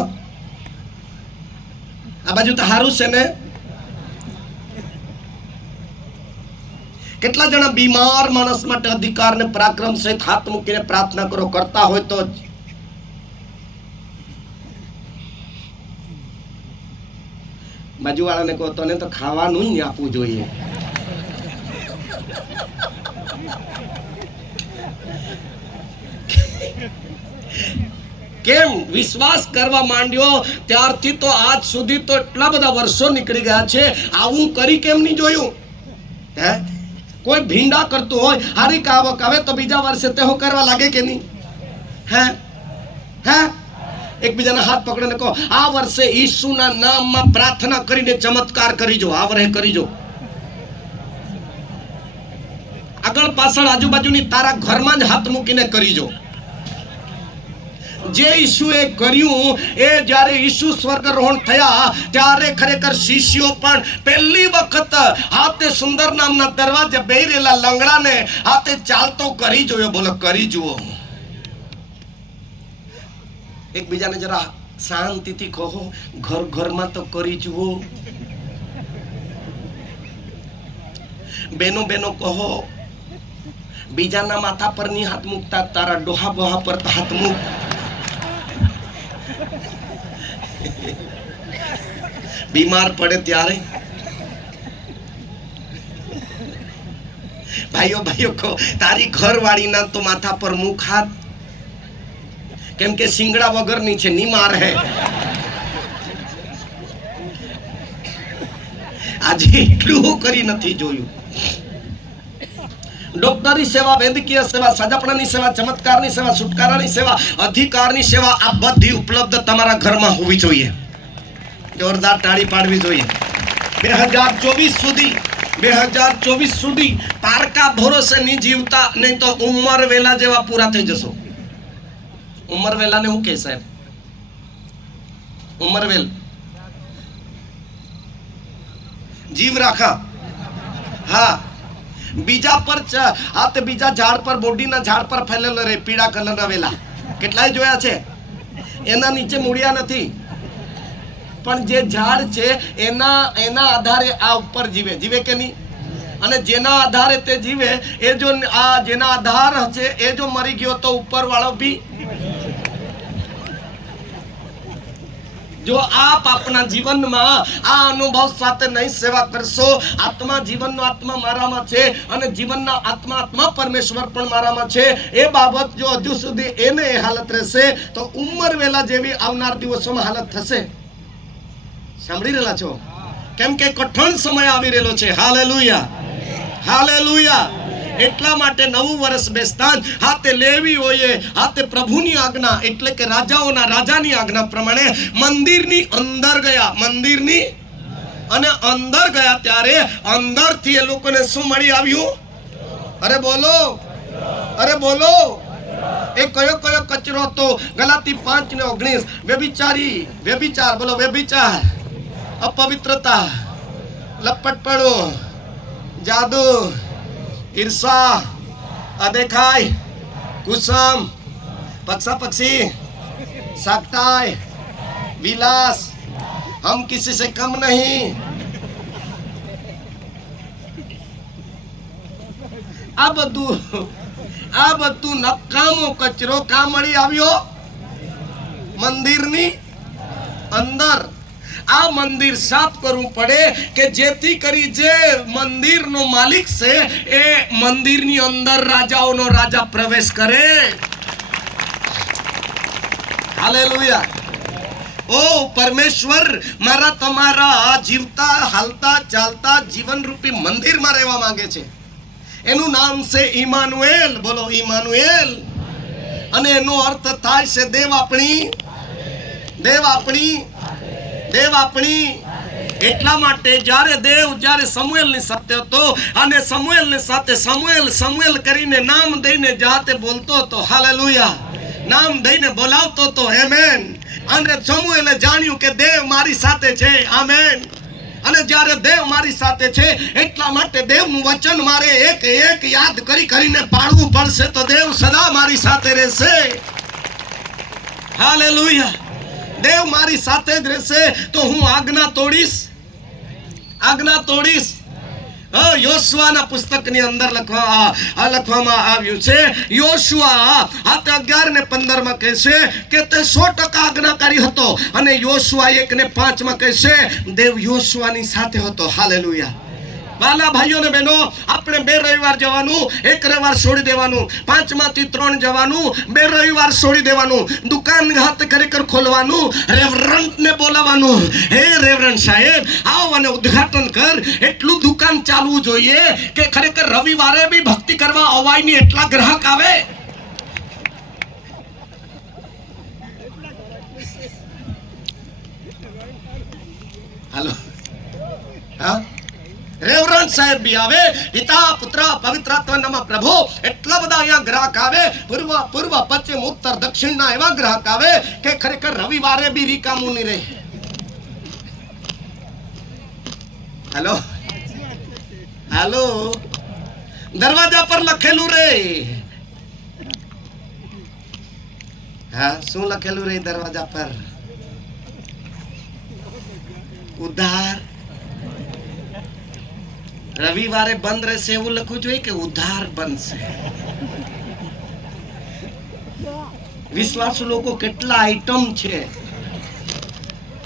આ બાજુ તો સારું છે ને. કેટલા જણા બીમાર માણસ માટે અધિકાર ને પરાક્રમ સહિત હાથ મૂકીને પ્રાર્થના કરો, કરતા હોય તો જ. બાજુવાળાને કહો, તને તો ખાવાનું જ આપવું જોઈએ. કેમ? વિશ્વાસ કરવા માંડ્યો ત્યારથી તો આજ સુધી તો એટલા બધા વર્ષો નીકળી ગયા છે, આવું કરી કેમ નહીં જોયું? હે? કોઈ ભીંડા કરતું હોય, હારી આવક આવે તો બીજા વર્ષે તેઓ કરવા લાગે કે નહીં? હે? હે? એકબીજાના હાથ પકડીને કહો, આ વર્ષે ઈસુના નામમાં પ્રાર્થના કરીને ચમત્કાર કરીજો. આ વર્ષે કરીજો. આગળ પાછળ આજુબાજુની તારા ઘરમાં જ હાથ મૂકીને કરીજો. જે ઈસુએ કર્યું એ જ્યારે ઈસુ સ્વર્ગારોહણ થયા ત્યારે ખરેખર શિષ્યો પણ પહેલી વખત હાથે સુંદર નામના દરવાજે બેહી રહેલા લંગડાને હાથે ચાલતો કરી જોયો. બોલો, કરી જુઓ. એકબીજાને જરા શાંતિથી કહો, ઘર ઘરમાં તો કરી જુઓ. બેનો બેનો કહો, બીજાના માથા પર ની હાથ મૂકતા, તારા ડોહા બોહા પર હાથ મૂક. બીમાર પડે ત્યારે ભાઈઓ ભાઈઓ કહો, તારી ઘરવાળીના તો માથા પર મુખ હાથ, કેમ કે સિંગડા વગરની છે, ની માર હે. આજે એટલું કરી નથી જોયું. ડોક્ટરી સેવા, વૈદ્યકીય સેવા, સાજાપણાની સેવા, ચમત્કારની સેવા, છુટકારાની સેવા, અધિકારની સેવા, આ બધી ઉપલબ્ધ તમારા ઘરમાં હોવી જોઈએ. જોરદાર તાળી પાડવી જોઈએ. 2024 સુધી પારકા ભરોસે નહીં જીવતા, નહીં તો ઉંમર વેલા જેવા પૂરા થઈ જશો. ઉંમર વેલાને શું કહે સાહેબ? ઉંમર વેલ જીવ રાખા. હા, બીજા પર આ તે બીજા ઝાડ પર, બોડીના ઝાડ પર ફેલેલો રહે, પીળા કલરના વેલા કેટલાય જોયા છે. એના નીચે મૂળિયા નથી, પણ જે ઝાડ છે એના આધારે આ ઉપર જીવે કે નહીં. અને જેના આધારે તે જીવે એ જો આ જેના આધાર છે એ જો મરી ગયો તો ઉપર વાળો બી. જો આપ આપના જીવનમાં આ અનુભવ સાથે નહીં સેવા કરશો, આત્મા જીવનનો આત્મા મારામાં છે અને જીવનના આત્મા પરમેશ્વર પણ મારામાં છે, એ બાબત જો હજુ સુધી એને એ હાલત રહેશે તો ઉંમર વેલા જેવી આવનાર દિવસોમાં હાલત થશે. સાંભળી રહેલા છો? કેમ કે કઠણ સમય આવી રહેલો છે. Hallelujah, hallelujah. એટલા માટે નવું વર્ષ બેસતા જ હાથે લેવીઓએ હાથે પ્રભુની આજ્ઞા એટલે કે રાજાઓના રાજાની આજ્ઞા પ્રમાણે મંદિરની અંદર ગયા. મંદિરની અને અંદર ગયા ત્યારે અંદરથી એ લોકોને શું મળી આવ્યું? અરે બોલો, અરે બોલો. એ કયો કયો કચરો હતો? ગલાતી 5:19. વ્યભિચાર, બોલો વ્યભિચાર, અપવિત્રતા, લપટપણું, જાદુ, ईर्षा, अदेखाई, कुसम, पक्षा पक्षी, साकटाई, विलास, हम किसी से कम नहीं. આ બધું નકામો કચરો કા મળી આવ્યો? મંદિરની અંદર. આ મંદિર સાફ કરવું પડે કે જેથી કરી જે મંદિરનો માલિક છે એ મંદિરની અંદર રાજાઓનો રાજા પ્રવેશ કરે. હાલેલુયા. ઓ પરમેશ્વર મારા તમારા જીવતા હાલતા ચાલતા જીવનરૂપી મંદિરમાં રહેવા માંગે છે. એનું નામ છે ઈમાનુએલ. બોલો ઈમાનુએલ. અને એનો અર્થ થાય છે દેવ આપણી, દેવ આપણી, દેવ આપણી. એટલા માટે જ્યારે સમુએલની સાથે હતો અને સમુએલની સાથે સમુએલ કરીને નામ દઈને જાતે બોલતો હતો. હાલેલુયા. નામ દઈને બોલાવતો હતો. આમેન. અને સમુએલે જાણ્યું કે દેવ મારી સાથે છે. આમેન. અને જ્યારે દેવ મારી સાથે છે એટલા માટે દેવનું વચન મારે એક યાદ કરીને પાળવું પડશે તો દેવ સદા મારી સાથે રહેશે. હાલેલુયા. દેવ મારી સાથે જ રહેશે તો હું આજ્ઞા તોડીશ. યોશુઆના પુસ્તકની અંદર લખવામાં આવ્યું છે. યોશુઆ 11:15 કહે છે કે તે 100% આજ્ઞાકારી હતો અને યોશુઆ 1:5 કહે છે દેવ યોશુઆની સાથે હતો. હાલેલુયા. વાલા ભાઈઓ ને બહેનો, આપણે 2 રવિવાર જવાનું, 1 રવિવાર છોડી દેવાનું, 5માંથી 3 જવાનું, 2 રવિવાર છોડી દેવાનું, દુકાન હાથ ખરેખર ખોલવાનું, રેવરન્ટ ને બોલાવવાનું, હે રેવરન્ટ સાહેબ આવો અને ઉદ્ઘાટન કર. એટલું દુકાન ચાલવું જોઈએ કે ખરેખર રવિવારે બી ભક્તિ કરવા અવાય ની એટલા ગ્રાહક આવે. હાલો, હા, રેવરન્ટ સાહેબ બી આવે, પિતા પુત્ર પવિત્ર આત્માના પ્રભુ, એટલા બધા અહીંયા ગ્રાહક આવે, પૂર્વ પશ્ચિમ ઉત્તર દક્ષિણના એવા ગ્રાહક આવે કે ખરેખર રવિવારે બી રીકામું નહીં રહે. હાલો, હાલો. દરવાજા પર લખેલું રે. હા, શું લખેલું રે દરવાજા પર? ઉધાર. રવિવારે બંધ રહેશે એવું લખવું જોઈએ કે ઉધાર બનશે? વિશ્વાસુ લોકો કેટલા આઈટમ છે?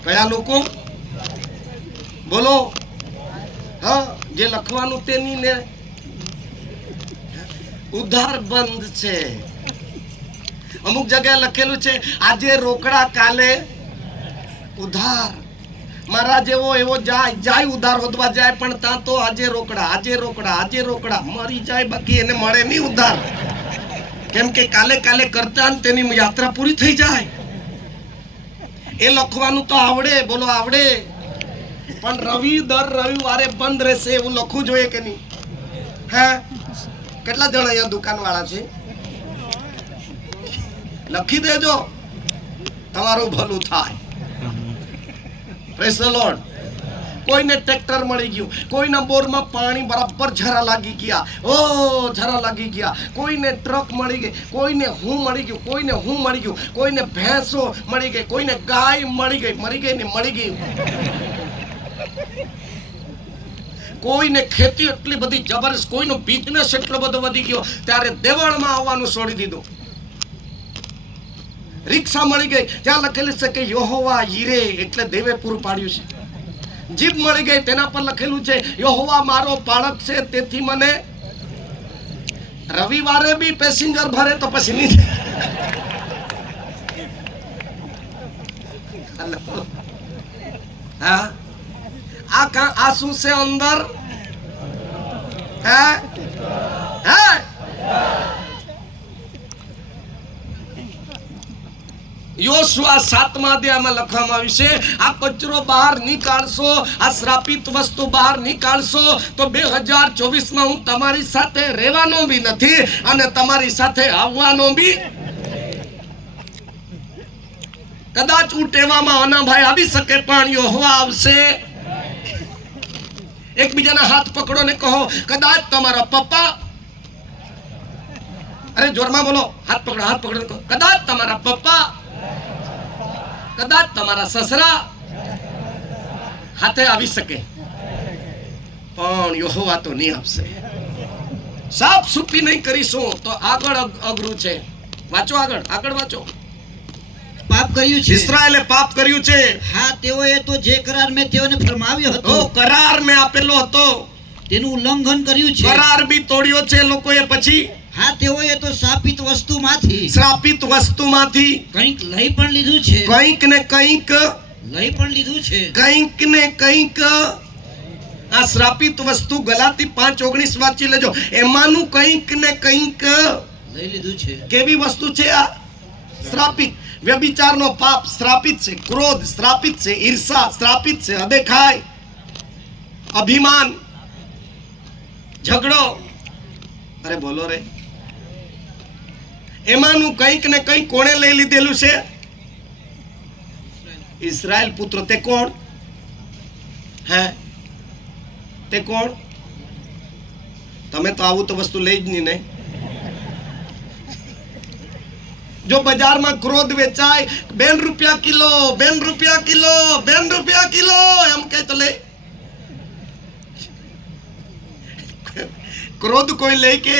કયા લોકો? બોલો. હા, જે લખવાનું તેની ને ઉધાર બંધ છે. અમુક જગ્યાએ લખેલું છે આજે રોકડા કાલે ઉધાર. મારા જેવો એવો જાય ઉધાર હોદવા જાય પણ ત્યાં તો આજે રોકડા મરી જાય, બાકી એને મળે નહીં ઉધાર. કેમ કે કાલે કરતા તેની યાત્રા પૂરી થઈ જાય. એ લખવાનું તો આવડે. બોલો આવડે. પણ દર રવિવારે બંધ રહેશે એવું લખવું જોઈએ કે નહીં? હે, કેટલા જણા અહીંયા દુકાન વાળા છે? લખી દેજો, તમારું ભલું થાય. Praise the lord. કોઈને ટ્રેક્ટર મળી ગયું, કોઈના બોરમાં પાણી બરાબર ઝરા લાગી ગયા, ઝરા લાગી ગયા, કોઈને ટ્રક મળી ગઈ, કોઈને હું મળી ગયું, કોઈને હું મળી ગયું, કોઈને ભેંસો મળી ગઈ, કોઈને ગાય મળી ગઈ, મળી ગઈ. કોઈને ખેતી એટલી બધી જબરજસ્ત, કોઈનો બિઝનેસ એટલો બધો વધી ગયો, ત્યારે દેવળમાં આવવાનું છોડી દીધું. રિક્ષા મળી ગઈ, ત્યાં લખેલું છે કે યહોવા યીરે, એટલે દેવે પૂરું પાડ્યું છે. જીપ મળી ગઈ, તેના પર લખેલું છે યહોવા મારો પાળક છે, તેથી મને રવિવારે બી પેસેન્જર ભરે તો પછી નહીં. હા, આ શું છે અંદર? હે હે યોશુઆ 7મા અધ્યાયમાં લખવામાં આવ્યું છે, આ કચરો બહાર નીકાળશો, આ શ્રાપિત વસ્તુ બહાર નીકાળશો તો 2024માં હું તમારી સાથે રહેવાનો બી નથી અને તમારી સાથે આવવાનો બી. કદાચ ઉટેવામાં અનાભાઈ આવી શકે, પણ યહોવા આવશે. એકબીજાના હાથ પકડો ને કહો, કદાચ તમારા પપ્પા, અરે જોરમાં બોલો, હાથ પકડો ને કહો, કદાચ તમારા પપ્પા, કદાચ તમારા સસરા હાથે આવી શકે, પણ યહોવા તો નહીં આવશે. સાફ સુફી નહીં કરીશું તો આગળ અઘરું છે. વાંચો, આગળ વાંચો. પાપ કર્યું છે, ઇસ્રાએલે પાપ કર્યું છે. હા, તેઓએ તો જે કરાર મેં તેઓને ફરમાવ્યો હતો, કરાર મેં આપેલો હતો, તેનું ઉલ્લંઘન કર્યું છે. કરાર બી તોડ્યો છે લોકોએ. પછી હા, તેઓએ તો શ્રાપિત વસ્તુમાંથી કંઈક લઈ પણ લીધું છે, કંઈક ને કંઈક લઈ પણ લીધું છે. કંઈક ને કંઈક આ શ્રાપિત વસ્તુ ગલાતી 5:19 વાંચી લેજો. એમાંનું કંઈક ને કંઈક લઈ લીધું છે. કેવી વસ્તુ છે આ? શ્રાપિત. વ્યભિચારનો પાપ શ્રાપિત છે, ક્રોધ શ્રાપિત છે, ઈર્ષા શ્રાપિત છે, અદેખાઈ, અભિમાન, ઝઘડો. અરે બોલો રે. એમાંનું કંઈક ને કંઈક કોણે લઈ લીધેલું છે? ઇસ્રાએલ પુત્રો. તે કોણ? હે, તે કોણ? તમે તો આવું તો વસ્તુ લઈ જ નહીં. જો બજારમાં ક્રોધ વેચાય, ₹2 કિલો, ₹2 કિલો એમ કહે તો લે. ક્રોધ કોઈ લે કે?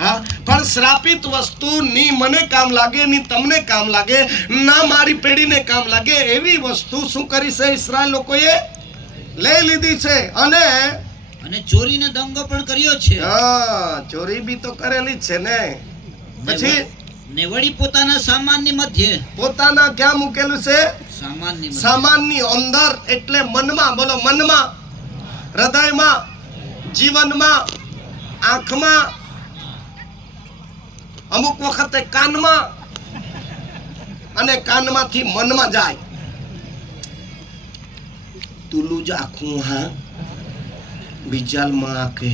હા, પણ શ્રાપિત વસ્તુ ની મને કામ લાગે, ની તમને કામ લાગે, ના મારી પેઢીને કામ લાગે એવી વસ્તુ શું કરી છે? ઇસ્રાએલ લોકોએ લઈ લીધી છે. અને ચોરીને દંગો પણ કર્યો છે. હા, ચોરી બી તો કરેલી છે ને. પછી ને વળી પોતાના સામાનની મધ્યે, પોતાના ક્યાં મૂકેલું છે? સામાનની અંદર, એટલે મનમાં. બોલો, મનમાં, હૃદયમાં, જીવનમાં, આંખમાં, અમુક વખતે કાનમાં, અને કાનમાંથી મનમાં જાય. તુલું જ આખું હા બીજાલમાં આંખે.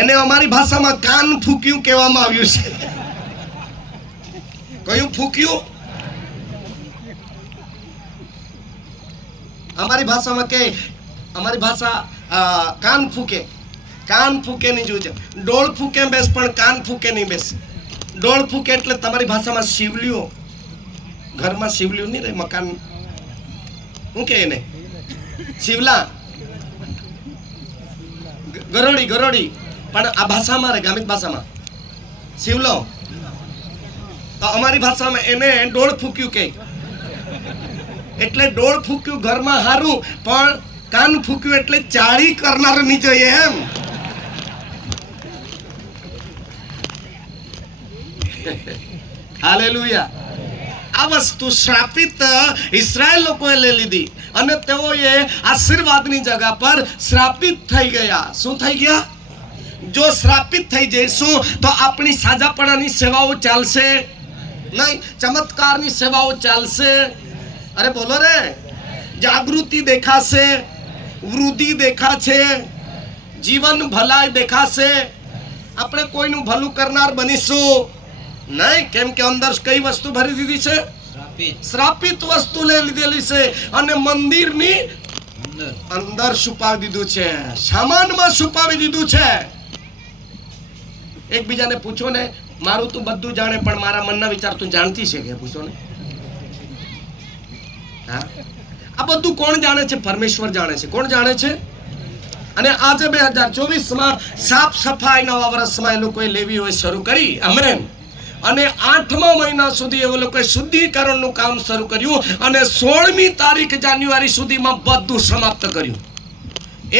એને અમારી ભાષામાં કાન ફૂક્યું કહેવામાં આવ્યું છે. કયું ફૂક્યું? અમારી ભાષામાં કે, અમારી ભાષા કાન ફૂકે. કાન ફૂકે નહીં જોયું. ડોળ ફૂકે બેસ, પણ કાન ફૂકે નહીં બેસ. ડોળ ફૂકે એટલે તમારી ભાષામાં શિવલિયો. ઘરમાં શિવલિયો નહીં રહે, મકાન શું કે એને? શિવલા, ગરોડી. પણ આ ભાષામાં રે, ગામિત ભાષામાં શિવલો. તો અમારી ભાષામાં એને ડોળ ફૂક્યું કે. એટલે ડોળ ફૂક્યું ઘરમાં હારું, પણ કાન ફૂક્યું એટલે ચાળી કરનાર નહીં જોઈએ એમ. હાલેલુયા. આ વસ્તુ શ્રાપિત ઇસ્રાએલ લોકોએ લઈ લીધી અને તેઓએ આશીર્વાદની જગ્યા પર શ્રાપિત થઈ ગયા. શું થઈ ગયા? જો શ્રાપિત થઈ જઈશું તો આપણી સાજાપણાની સેવાઓ ચાલશે નહીં, ચમત્કારની સેવાઓ ચાલશે. અરે બોલો રે. જાગૃતિ દેખાશે, વૃદ્ધિ દેખાશે, જીવન ભલાઈ દેખાશે. આપણે કોઈનું ભલું કરનાર બનીશું નહીં. કેમ કે અંદર કઈ વસ્તુ ભરી દીધી છે? શ્રાપિત વસ્તુ લઈ લીધેલી છે અને મંદિરની અંદર અંદર છુપાવી દીધું છે, સામાનમાં છુપાવી દીધું છે. એકબીજાને પૂછો ને, મારું તું બધું જાણે પણ મારા મનના વિચાર તું જાણતી છે કે? પૂછો ને. હા, આ બધું કોણ જાણે છે? પરમેશ્વર જાણે છે. કોણ જાણે છે? અને આજે 2024માં સાફ સફાઈ નવા વર્ષમાં એ લોકોએ લેવીઓએ શરૂ કરી. આમેન. અને 8મા મહિના સુધી એ લોકોએ શુદ્ધિકરણનું કામ શરૂ કર્યું અને 16મી તારીખ જાન્યુઆરી સુધીમાં બધું સમાપ્ત કર્યું.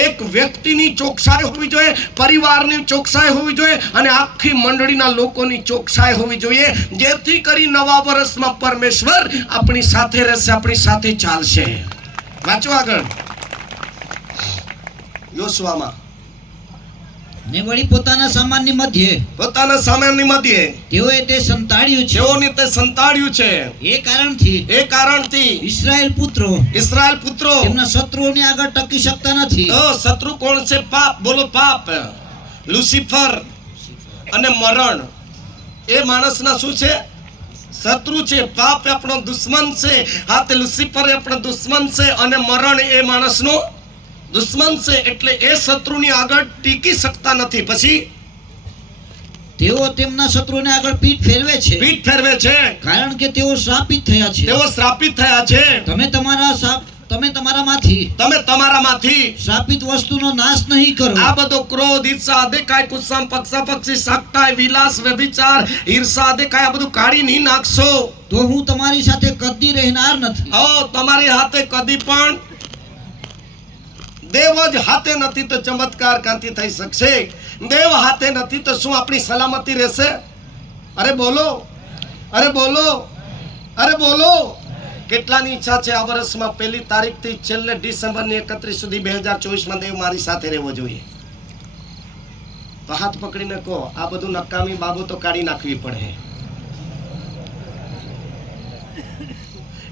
એક વ્યક્તિની ચોકસાઈ હોવી જોઈએ, પરિવારની ચોકસાઈ હોવી જોઈએ અને આખી મંડળીના લોકોની ચોકસાઈ હોવી જોઈએ, જેથી કરી નવા વર્ષમાં પરમેશ્વર આપણી સાથે રહેશે, આપણી સાથે ચાલશે. વાંચો આગળ યોશુઆમાં. ને વળી પોતાના સામાનની મધ્યે પોતાના સામાનની મધ્યે તેઓએ તે સંતાડ્યું છે. જેઓને તે સંતાડ્યું છે. એ કારણથી ઇસ્રાયેલ પુત્રો તેમના શત્રુઓની આગળ ટકી શકતા નથી. તો શત્રુ કોણ છે? પાપ. બોલો પાપ. લુસિફર અને મરણ એ માણસના શું છે? શત્રુ છે. પાપ આપણો દુશ્મન છે. હા, તે લુસિફર આપણો દુશ્મન છે અને મરણ એ માણસનો દુશ્મન છે. એટલે એ શત્રુની આગળ ટીકી શકતા નથી. પછી તેઓ તેમના શત્રુઓને આગળ પીઠ ફેરવે છે, કારણ કે તેઓ શ્રાપિત થયા છે. તમે તમારામાંથી શ્રાપિત વસ્તુનો નાશ નહીં કરો. આ બધો ક્રોધ, ઈર્ષા, દેખાય, કુસમ, પક્ષાપક્ષી, સાકટાઈ, વિલાસ, વ્યભિચાર, ઈર્ષા, દેખાય, આ બધું કાઢી નહીં નાખશો તો હું તમારી સાથે કદી રહેનાર નથી. તમારી હાથે કદી પણ દેવ જ હાથે નથી તો ચમત્કાર ક્યાંથી થઈ શકશે? દેવ હાથે નથી તો શું આપણી સલામતી રહેશે? અરે બોલો, અરે બોલો, અરે બોલો. કેટલાની ઈચ્છા છે આ વર્ષમાં 1લી તારીખથી છેલ્લે ડિસેમ્બરની 31 સુધી 2024માં દેવ મારી સાથે રહેવો જોઈએ? તો હાથ પકડીને કહો, આ બધું નકામી બાબતો કાઢી નાખવી પડે.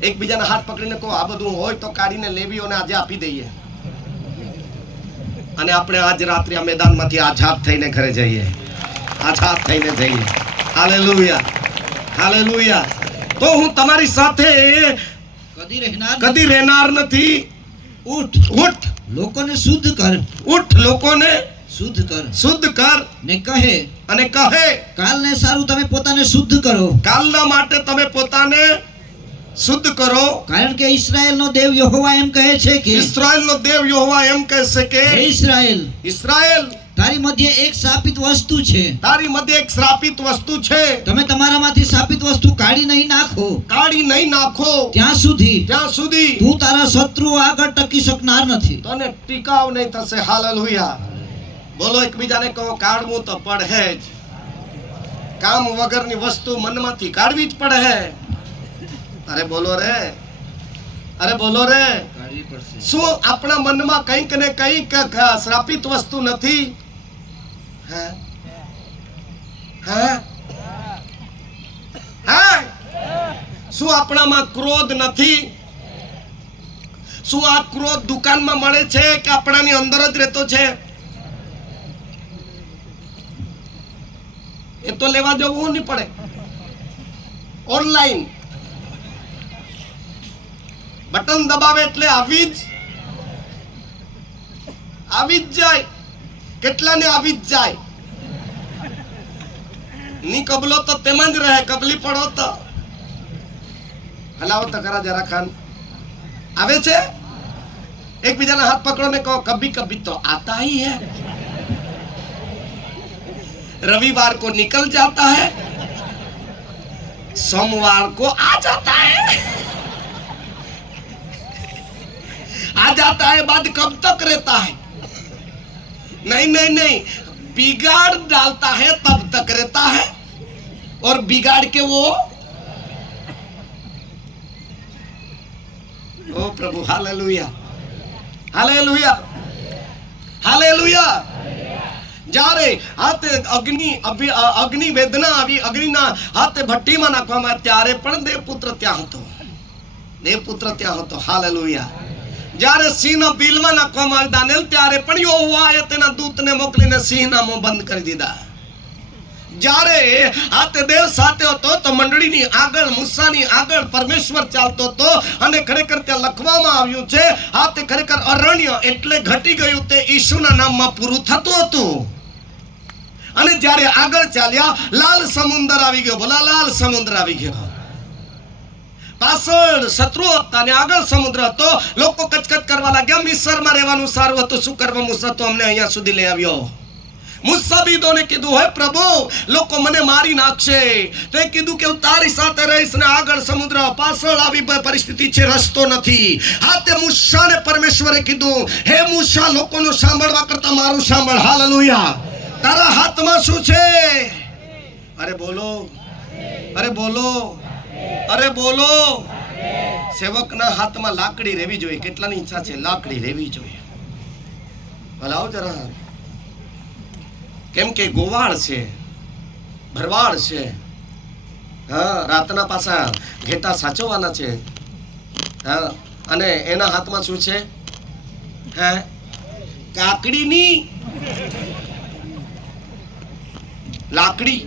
એકબીજાના હાથ પકડીને કહો, આ બધું હોય તો કાઢીને લેવીઓને આજે આપી દઈએ અને આપણે આજ રાત્રે આ મેદાનમાંથી આઝાદ થઈને ઘરે જઈએ. આઝાદ થઈને જઈએ. Hallelujah, hallelujah. તો હું તમારી સાથે કદી રહેનાર નથી. ઉઠ, લોકોને શુદ્ધ કર. ઉઠ, લોકોને શુદ્ધ કર ને કહે, કાલને સારું તમે પોતાને શુદ્ધ કરો. કાલના માટે તમે પોતાને શુદ્ધ કરો. કારણ કે ઇસ્રાયેલનો દેવ યહોવા એમ કહે છે કે હે ઇસ્રાયેલ, તારી મધ્યે એક શ્રાપિત વસ્તુ છે. તમે તમારામાંથી શ્રાપિત વસ્તુ કાઢી નહીં નાખો ત્યાં સુધી તું તારા શત્રુઓ આગળ ટકી શકનાર નથી. તને ટીકાવ નહીં થશે. હાલેલુયા. બોલો, એકબીજાને કહો, કાઢવું તો પડે જ. કામ વગરની વસ્તુ મનમાંથી કાઢવી જ પડે. અરે બોલો રે, અરે બોલો રે. શું આપણા મનમાં કંઈક ને કંઈક શ્રાપિત વસ્તુ નથી? શું આપણામાં ક્રોધ નથી? શું આ ક્રોધ દુકાનમાં મળે છે કે આપણાની અંદર જ રહેતો છે? એ તો લેવા જવું નહીં પડે. ઓનલાઈન બટન દબાવે એટલે આવી જ જાય. કેટલાને આવી જ જાય. ની કબલો તો તેમાં જ રહે. કબલી પડો તો હલાવો તો ખરા જરા ખાન. આવે છે. એકબીજાના હાથ પકડો ને કહો, કભી કભી તો આતા ही है. रविवार को निकल जाता है, सोमवार को आ जाता है. आ जाता है बाद कब तक रहता है? नहीं, बिगाड़ डालता है तब तक रहता है और बिगाड़ के वो ओ प्रभु. Hallelujah, hallelujah, hallelujah. જ્યારે હાથે અગ્નિ વેદના આવી, અગ્નિના હાથે ભઠ્ઠીમાં નાખવામાં આવ્યા, ત્યારે પણ દેવપુત્ર ત્યાં હતો. હાલેલુયા. જ્યારે સિંહના બિલમાં નાખવામાં આવ્યા દાનિયેલ, ત્યારે પણ યહોવાએ તેના દૂતને મોકલીને સિંહના મોં બંધ કરી દીધા. જ્યારે આ તે દેવ સાથે હતો તો મંડળીની આગળ મૂસાની આગળ પરમેશ્વર ચાલતો હતો અને ખરેખર ત્યાં લખવામાં આવ્યું છે આ તે ખરેખર અરણ્ય એટલે ઘટી ગયું તે ઈશુના નામમાં પૂરું થતું હતું. અને જ્યારે આગળ ચાલ્યા લાલ સમુદ્ર આવી ગયો. બોલા, લાલ સમુદ્ર આવી ગયો. પાછળ શત્રુ હતા અને આગળ સમુદ્ર હતો. લોકો કચકચ કરવા લાગ્યા, મિસ્રમાં રહેવાનું સારું હતું, શું કરવા મૂસા તો અમને અહીંયા સુધી લઈ આવ્યો. મુસાબીદોને કીધું, હે પ્રભુ, લોકો મને મારી નાખશે. તો એ કીધું કે હું તારી સાથે રહીશ ને આગળ સમુદ્ર, પાછળ આવી પરિસ્થિતિ છે, રસ્તો નથી. હા, તે મૂસાને પરમેશ્વરે કીધું, હે મૂસા, લોકોનું સાંભળવા કરતા મારું સાંભળ. હાલેલુયા. તારા હાથમાં શું છે? અરે બોલો, અરે બોલો, અરે બોલો. સેવકના હાથમાં લાકડી રહેવી જોઈએ. કેટલાની ઈચ્છા છે લાકડી રહેવી જોઈએ? હલાવો જરા. કેમ કે ગોવાળ છે, ભરવાડ છે. હા, રાતના પાછા ઘેટા સાચવવાના છે. હા, અને એના હાથમાં શું છે? હે, કાકડીની લાકડી.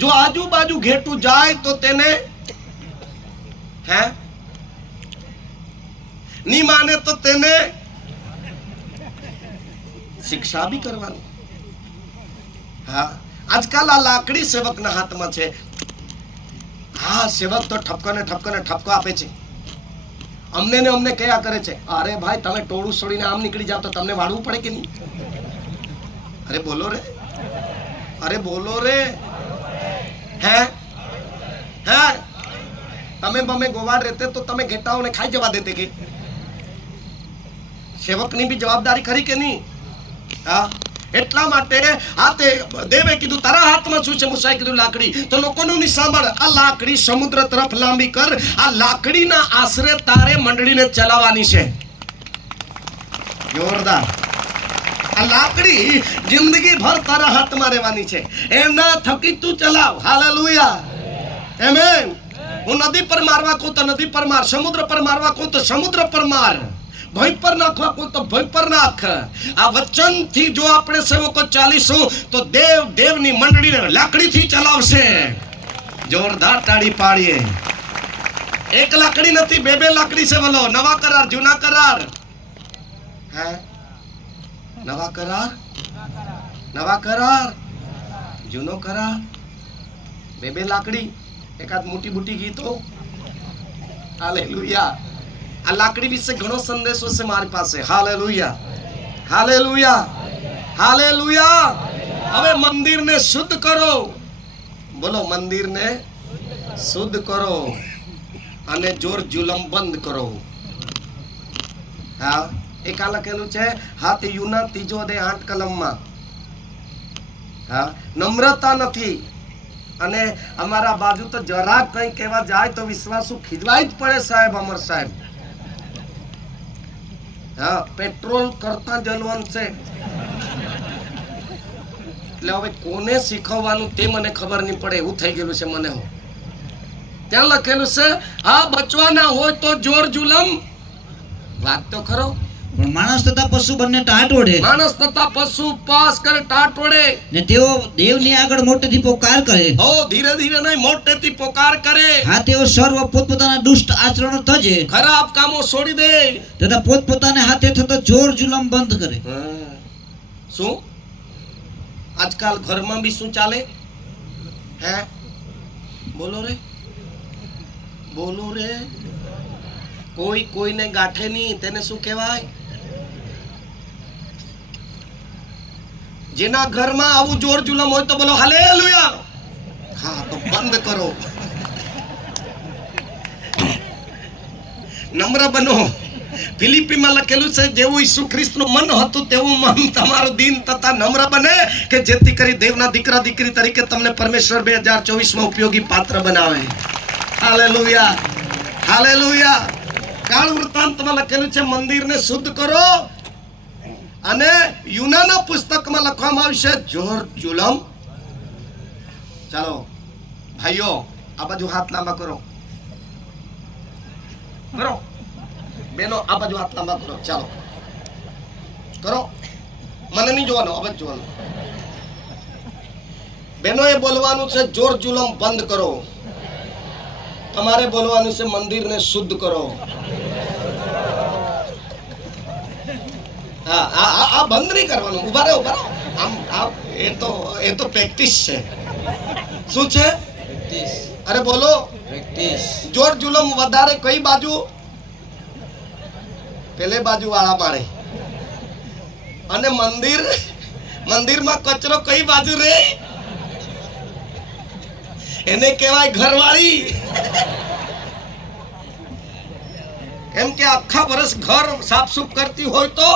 જો આજુબાજુ ઘેટું જાય તો તેને હે ની માને તો તેને શિક્ષા બી કરવાની. હા, આજકાલ આ લાકડી સેવકના હાથમાં છે. હા, સેવક તો ઠપકો ને ઠપકો આપે છે. અમને ને અમને કયા કરે છે, અરે ભાઈ તમે ટોળું છોડીને આમ નીકળી જાવ તો તમને વાળવું પડે કે નહીં? અરે બોલો રે, અરે બોલો રે. હે હે તમે ગોવાળ રહેતે તો તમે ઘેટાઓને ખાઈ જવા દેતે કે? સેવકની બી જવાબદારી ખરી કે નહીં? હા, એટલા માટે આ તે દેવે કીધું તારા હાથમાં શું છે? મૂસાએ કીધું લાકડી. તો લોકોનું ની સાંભળ, આ લાકડી સમુદ્ર તરફ લાંબી કર. આ લાકડીના આશરે તારે મંડળીને ચલાવવાની છે. જોરદાર. આ લાકડી જિંદગી ભર તારા હાથમાં રહેવાની છે. એના થકી તું ચલાવ. હાલેલુયા. આમેન. હું નદી પર મારવા કહું તો નદી પર માર, સમુદ્ર પર મારવા કહું તો સમુદ્ર પર માર, ભય પર નાખવા કહું તો ભય પર નાખ. આ વચનથી જો આપણે સેવકો ચાલીશું તો દેવ દેવની મંડળીને લાકડીથી ચલાવશે. જોરદાર તાળી પાડીએ. એક લાકડી નથી, બે લાકડી છે. બોલો, નવા કરાર, જૂના કરાર. હે, નવા કરાર, નવા કરાર, જૂનો કરાર. બે લાકડી, એકાદ મોટી બુટી ગીતો. હાલેલુયા. આ લાકડી વિશે ઘણો સંદેશો છે મારી પાસે. Hallelujah, hallelujah, hallelujah. હવે મંદિરને શુદ્ધ કરો. બોલો, મંદિરને શુદ્ધ કરો અને જોર જુલમ બંધ કરો. હા, એક આ લખેલું છે હાથ યુના 3:8 કલમમાં. હા, નમ્રતા નથી. અને અમારા બાજુ તો જરા કંઈ કહેવા જાય તો વિશ્વાસુ ખીજવાય જ પડે સાહેબ, અમર સાહેબ. હા, પેટ્રોલ કરતા જલવંત છે. એટલે હવે કોને શીખવવાનું તે મને ખબર નહીં પડે એવું થઈ ગયેલું છે મને. ત્યાં લખેલું છે આ બચવાના હોય તો જોર જુલમ. વાત તો ખરો. પણ માણસ તથા પશુ બંને ટાટ ઓઢે. માણસ તથા પશુ પાસ કરે, ટાટ ઓઢે. ને તેઓ દેવની આગળ મોટેથી પોકાર કરે. હો, ધીરે ધીરે નહીં, મોટેથી પોકાર કરે. હા, તેઓ સર્વ પોતપોતાના દુષ્ટ આચરણો તજે, ખરાબ કામો છોડી દે તથા પોતપોતાને હાથે થતો જોર જુલમ બંધ કરે. શું આજકાલ ઘરમાં બી શું ચાલે? હે, બોલો રે, બોલો રે. કોઈ કોઈને ગાંઠે નહીં, તેને શું કહેવાય? જેના ઘરમાં આવું જોર જુલમ હોય તો બોલો હાલેલુયા. હા, તો બંધ કરો. નમ્ર બનો. ફિલિપીમાં લખેલું છે જેવું ઈસુ ખ્રિસ્તનું મન હતું તેવું મન તમારું દિન તથા નમ્ર બને, કે જેથી કરી દેવના દીકરા દીકરી તરીકે તમને પરમેશ્વર 2024માં ઉપયોગી પાત્ર બનાવે. Hallelujah, hallelujah. કાળ વૃત્તાંતમાં લખેલું છે મંદિરને શુદ્ધ કરો. અને યુનાના પુસ્તકમાં લખવામાં આવ્યું છે જોર જુલમ. ચાલો ભાઈઓ, આ બાજુ હાથ લાંબા કરો, કરો. બેનો, આ બાજુ હાથ લાંબા કરો. ચાલો કરો. મને નહીં જોવાનો, હવે જોવાનું. બહેનોએ બોલવાનું છે જોર જુલમ બંધ કરો. તમારે બોલવાનું છે મંદિરને શુદ્ધ કરો. હા આ બંધ નહીં કરવાનું. ઉભા રહો. આમ એ તો પ્રેક્ટિસ છે. શું છે? અરે બોલો. જોર જુલમ વધારે કઈ બાજુ? પેલે બાજુ વાળા મારે. અને મંદિરમાં કચરો કઈ બાજુ રે? એને કહેવાય ઘરવાળી. કેમ કે આખા વર્ષ ઘર સાફ સુફ કરતી હોય તો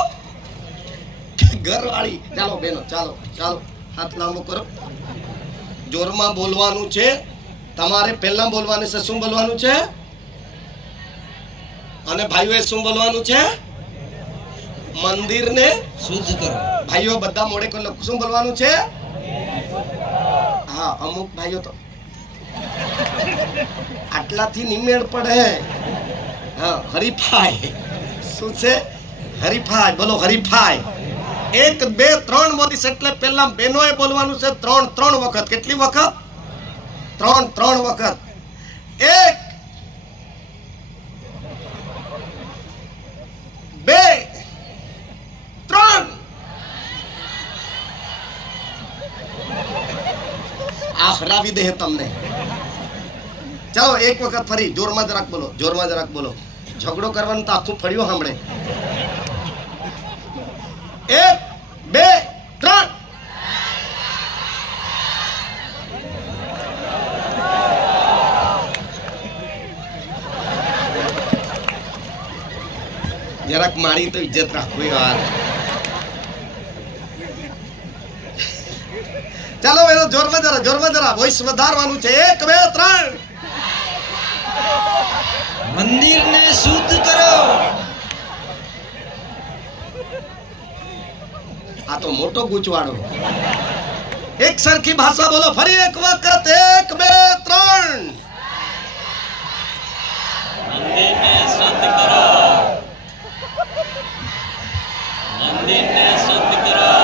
ઘરવાળી. ચાલો બેનો, ચાલો હાથ લાંબો કરો. જોરમાં બોલવાનું છે. તમારે પહેલા બોલવાનું છે. શું બોલવાનું છે? અને ભાઈઓએ શું બોલવાનું છે? મંદિરને શુદ્ધ કરો. ભાઈઓ બધા મોડે શું બોલવાનું છે? હા, અમુક ભાઈઓ તો આટલાથી નિમેળ પડે. હા, હરીફાઈ. શું છે? હરીફાઈ. બોલો હરીફાઈ. 1 2 3 બોલીશ એટલે પહેલા બહેનોએ બોલવાનું છે 3 વખત. કેટલી વખત? 3 વખત. 1 2 3. આ હરાવી દે તમને. ચાલો એક વખત ફરી જોરમાં જરાક બોલો. ઝઘડો કરવાનું તો આખું ફળ્યું સાંભળે. 1 2 3. જરાક મારી તો ઇજ્જત રાખવી યાર. ચાલો એનો જોરમાં જરા વોઇસ વધારવાનું છે. 1 2 3. મંદિરને શુદ્ધ કરો. આ તો મોટો ગૂંચવાડો. એક સરખી ભાષા બોલો ફરી એક વખત. 1 2 3. મંદિરને શુદ્ધ કરો. મંદિરને શુદ્ધ કરો.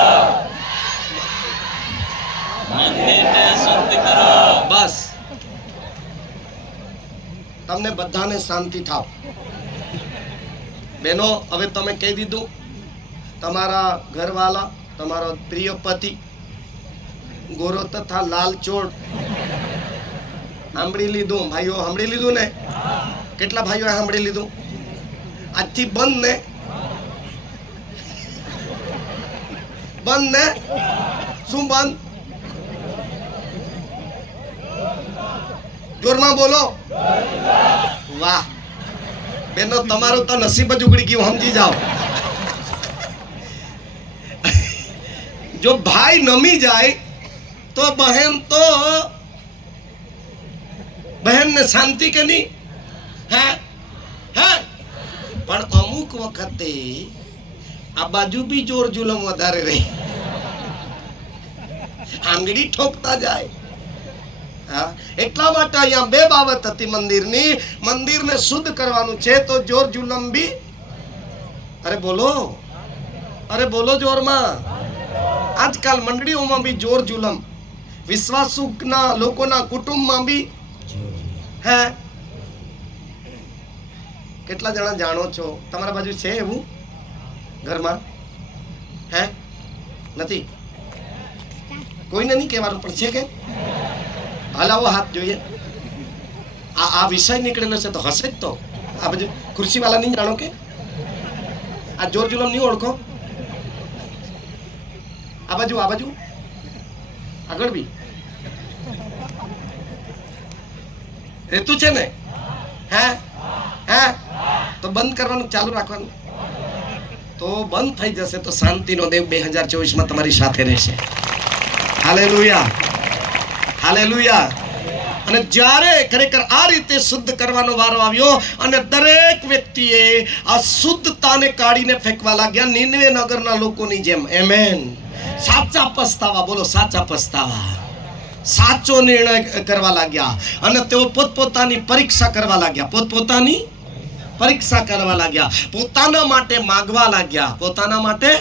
મંદિરને શુદ્ધ કરો. બસ તમને બધાને શાંતિ થાવ. બહેનો હવે તમે કહી દીધું. તમારા ઘરવાલા, તમારો પ્રિય પતિ ગોરો તથા લાલ ચોળ સાંભળી લીધું. ભાઈઓ સાંભળી લીધું ને? કેટલા ભાઈઓએ સાંભળી લીધું? આજથી બંધ ને? શું બંધ? જોરમાં બોલો. વાહ બેનો, તમારું તો નસીબ જ ઉગડી ગયું. સમજી જાઓ. જો ભાઈ નમી જાય તો બહેનને શાંતિ કે નહીં? હે પણ અમુક વખતે આ બાજુ બી જોર જુલમ વધારે રહી. આંગળી ઠોકતા જાય. હા, એટલા માટે અહીંયા 2 બાબત હતી મંદિરની. મંદિરને શુદ્ધ કરવાનું છે તો જોર જુલમ બી. અરે બોલો જોરમાં. આજકાલ મંડળીઓમાં બી જોર જુલમ, વિશ્વાસુના લોકોના કુટુંબમાં બી. હે કેટલા જણા જાણો છો? તમારા બાજુ છે એવું ઘરમાં? હે નથી? કોઈને નહીં કહેવાનું પણ છે કે? હલાવો હાથ જોઈએ. આ વિષય નીકળેલો છે તો હશે જ. તો આ બધું ખુરશીવાળા નહીં જાણો કે? આ જોર જુલમ નહીં ઓળખો? આ બાજુ આગળ બી રહેતું છે ને? હે તો બંધ કરવાનું, ચાલુ રાખવાનું. તો બંધ થઈ જશે તો શાંતિનો દેવ 2024માં તમારી સાથે રહેશે. હાલેલુયા. અને જ્યારે ખરેખર આ રીતે શુદ્ધ કરવાનો વારો આવ્યો અને દરેક વ્યક્તિએ આ શુદ્ધતાને કાઢીને ફેંકવા લાગ્યા નીનવે નગરના લોકોની જેમ. આમેન. સાચા પસ્તાવા. બોલો સાચા પસ્તાવા. સાચો નિર્ણય કરવા લાગ્યા અને તેઓ પોતપોતાની પરીક્ષા કરવા લાગ્યા. પોતાના માટે માગવા લાગ્યા. પોતાના માટે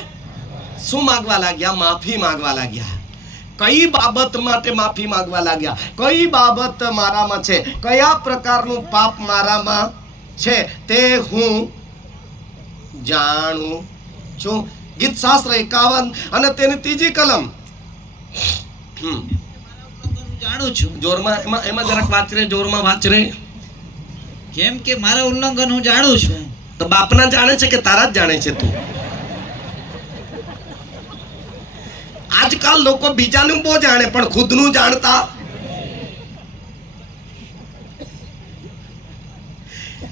શું માગવા લાગ્યા? માફી માગવા લાગ્યા. કઈ બાબત માટે માફી માંગવા લાગ્યા? કઈ બાબત મારામાં છે, કયા પ્રકારનું પાપ મારામાં છે તે હું જાણું છું. ગીત શાસ્ત્ર 51 અને તેની 3જી કલમ. જાણું છું. જોરમાં એમાં જરાક વાંચ રે, જોરમાં વાંચ રે. કેમ કે મારા ઉલ્લંઘન હું જાણું છું. તો બાપના જાણે છે કે તારા જ જાણે છે તું? આજકાલ લોકો બીજાનું બહુ જાણે પણ ખુદનું જાણતા.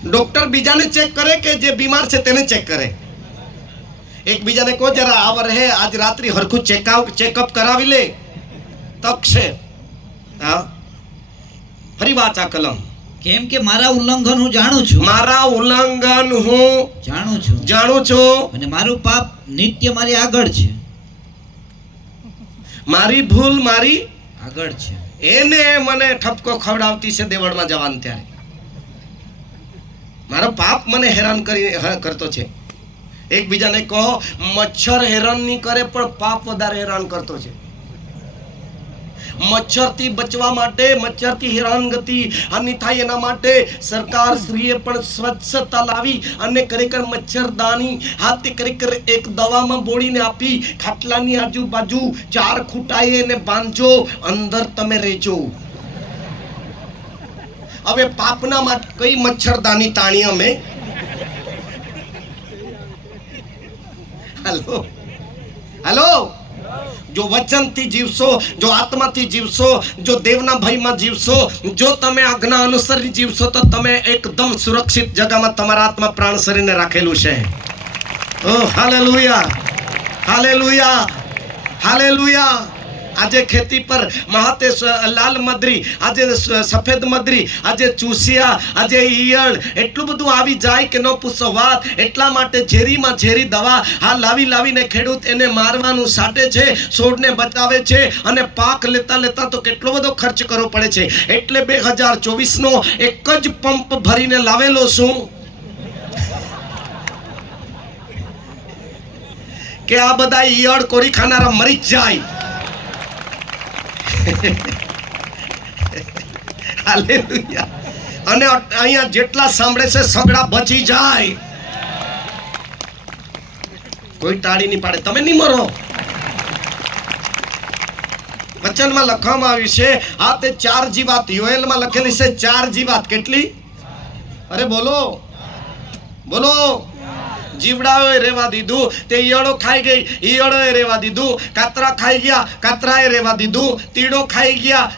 ડોક્ટર બીજાને ચેક કરે કે જે બીમાર છે તેને ચેક કરે? એકબીજાને કહો જરા આ વરહે આજ રાત્રિ હરખું ચેકઅપ કરાવી લે, તક છે. હા, ફરી વાંચ આ કલમ. કેમ કે મારા ઉલ્લંઘન હું જાણું છું. મારા ઉલ્લંઘન હું જાણું છું અને મારું પાપ નિત્ય મારી આગળ છે. મારી ભૂલ મારી આગળ છે. એને મને ઠપકો ખવડાવતી છે દેવળમાં જવાનું ત્યારે. મારો પાપ મને હેરાન કરતો છે. એકબીજાને કહો મચ્છર હેરાન નહીં કરે પણ પાપ વધારે હેરાન કરતો છે. મચ્છરથી બચવા માટે, મચ્છરથી હેરાનગતિ આની થાય એના માટે સરકાર શ્રીએ પણ સ્વચ્છતા લાવી અને ખરેખર મચ્છરદાની હાથે ખરેખર એક દવામાં બોળીને આપી. ખાટલાની આજુબાજુ 4 ખૂંટાએ એને બાંધજો, અંદર તમે રહેજો. હવે પાપના માટે કઈ મચ્છરદાની તાણી અમે? હાલો હાલો. જો વચનથી જીવશો, જો આત્માથી જીવશો, જો દેવના ભયમાં જીવશો, જો તમે આજ્ઞા અનુસરી જીવશો તો તમે એકદમ સુરક્ષિત જગામાં તમારા આત્મા પ્રાણ શરીરને રાખેલું છે. ઓ હાલેલુયા, હાલેલુયા, હાલેલુયા. આજે ખેતી પર મહાતે લાલ મદરી, આજે સફેદ મદરી, આજે ચૂસિયા, આજે ઈયળ એટલું બધું આવી જાય કે ન પૂછો વાત. એટલા માટે ઝેરીમાં ઝેરી દવા આ લાવીને ખેડૂત એને મારવાનું સાટે છે, છોડને બચાવે છે અને પાક લેતા તો કેટલો બધો ખર્ચ કરવો પડે છે. એટલે 2024નો એક જ પંપ ભરીને લાવેલો છું કે આ બધા ઈયળ કોરી ખાનારા મરી જ જાય. હાલેલુયા. અને અહીંયા જેટલા સાંભળે છે સગડા બચી જાય. કોઈ ટાળી નહીં પાડે, તમે નહીં મરો. વચનમાં લખવામાં આવ્યું છે આ તે 4 જીવાત, યોએલમાં લખેલી છે 4 જીવાત. કેટલી? અરે બોલો બોલો. જીવડાઓએ રહેવા દીધું, તે ઈયળો ખાઈ ગઈ, ઈયળોએ રહેવા દીધું. કાતરા ખાઈ ગયા, કાતરાએ રહેવા દીધું. તીડો ખાઈ ગયા,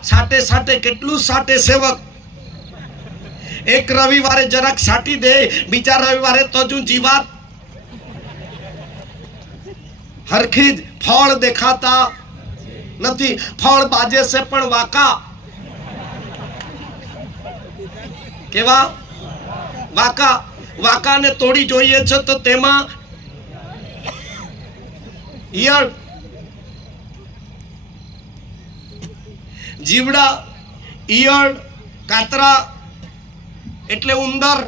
સાટે કેટલું સાટે સેવક. એક રવિવારે જરાક સાટી દે, બીજા રવિવારે તો જ જીવાત હરખી જ. ફળ દેખાતા નથી, ફળ બાજે છે પણ વાકા. કેવા? વાકા. વાકાને તોડી જોઈએ છે તો તેમાં ઈયળ, જીવડા, ઈયળ, કાતરા એટલે ઉંદર,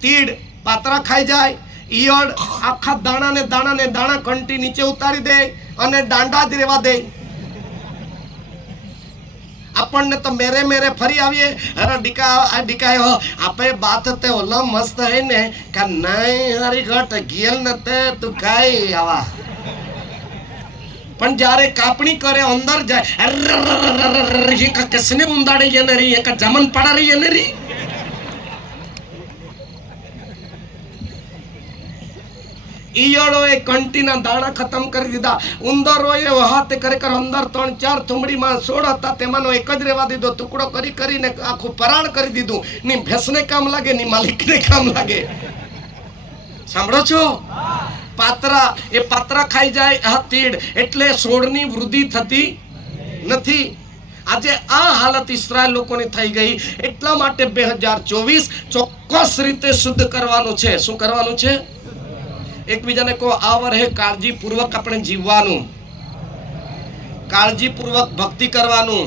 તીડ પાતરા ખાઈ જાય. ઈયળ આખા દાણા કંટી નીચે ઉતારી દે અને દાંડા જ રહેવા દે. આપણને તો મેરે ફરી આવીએ. અરે ડીકા આપે બાત તે ઓલા મસ્ત હે ને કે નહીં હરી ઘટ ગેલ ને તે તું કાઈ આવા. પણ જ્યારે કાપણી કરે અંદર જાય, કસને ઉંદાડે એને રી, એક જમન પડા રહી એને રી. ઈયળોએ કંટીના દાણા ખતમ કરી દીધા. ઉંદરોએ હાથે ખરેખર અંદર 3-4 થુમડીમાં છોડ હતા, તેમાંનો એક જ રહેવા દીધો. ટુકડો કરીને આખું પરાણ કરી દીધું. ની ભેંસને કામ લાગે, ની માલિકને કામ લાગે. સાંભળો છો? પાતરા, એ પાતરા ખાઈ જાય. આ તીડ એટલે છોડની વૃદ્ધિ થતી નથી. આજે આ હાલત ઇસ્રાયેલ લોકોની થઈ ગઈ. એટલા માટે 2024 ચોક્કસ રીતે શુદ્ધ કરવાનું છે. શું કરવાનું છે? એકબીજાને કહો આ વર્ષે કાળજીપૂર્વક આપણે જીવવાનું, કાળજીપૂર્વક ભક્તિ કરવાનું,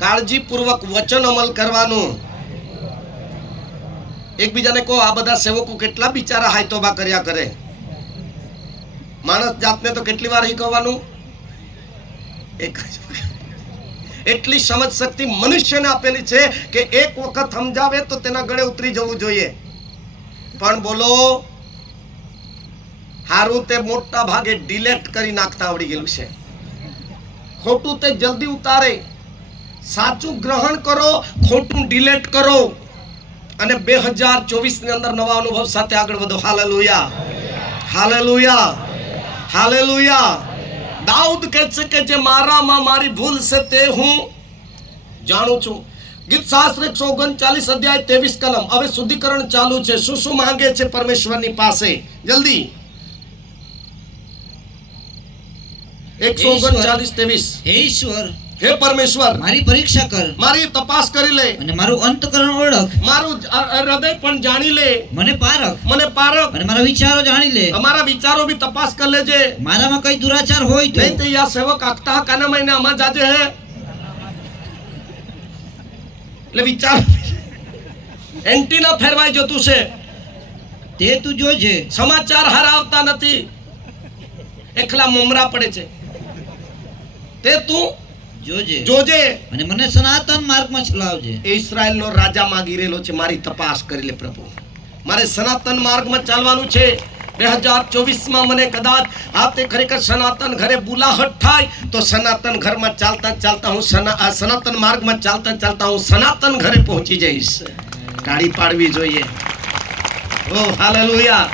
કાળજીપૂર્વક વચન અમલ કરવાનું. એકબીજાને કહો આ બધા સેવકો કેટલા બિચારા હાય તોબા કર્યા કરે. માણસ જાતને તો કેટલી વાર શીખવવાનું? એક જ એટલી સમજ શક્તિ મનુષ્યને આપેલી છે કે એક વખત સમજાવે તો તેના ગળે ઉતરી જવું જોઈએ. પણ બોલો, હારું તે મોટા ભાગે ડિલેટ કરી નાખતા આવડી ગયેલું છે. ખોટું તે જલ્દી ઉતારે. સાચું ગ્રહણ કરો, ખોટું ડિલેટ કરો અને 2024 ની અંદર નવા અનુભવ સાથે આગળ વધો. Hallelujah, hallelujah, hallelujah. દાઉદ કહે છે કે જે મારામાં મારી ભૂલ છે તે હું જાણું છું. ગીત શાસ્ત્ર 139 અધ્યાય 23 કલમ. હવે શુદ્ધિકરણ ચાલુ છે. શું શું માંગે છે પરમેશ્વરની પાસે? જલ્દી 139:23. હે ઈશ્વર, હે પરમેશ્વર, મારી પરીક્ષા કર, મારી તપાસ કરી લે, અને મારું અંતકરણ ઓળખ, મારું હૃદય પણ જાણી લે, મને પારખ, મને પારખ, અને મારા વિચારો જાણી લે, અમારા વિચારો બી તપાસ કરી લેજે. મારામાં કઈ દુરાચાર હોય તો નહીં તો યા સેવક આખતા કાના મહિને આમાં જાજે હે. એટલે વિચાર એન્ટીના ફેરવાઈ જતું છે. તે તું જોજે. સમાચાર હારા આવતા નથી, એકલા મમરા પડે છે. તે તું જોજે જોજે અને મને સનાતન માર્ગમાં ચલાવજે. ઇસ્રાયલનો રાજા માંગી રહેલો છે, મારી તપાસ કરી લે પ્રભુ. મારે સનાતન માર્ગમાં ચાલવાનું છે. 2024 મને કદાચ આ તે ખરેખર સનાતન ઘરે બુલાહટ થાય તો સનાતન ઘરમાં ચાલતા ચાલતા હું સનાતન માર્ગમાં ચાલતા ચાલતા હું સનાતન ઘરે પહોંચી જઈશ. તાળી પાડવી જોઈએ. ઓ હાલેલુયા.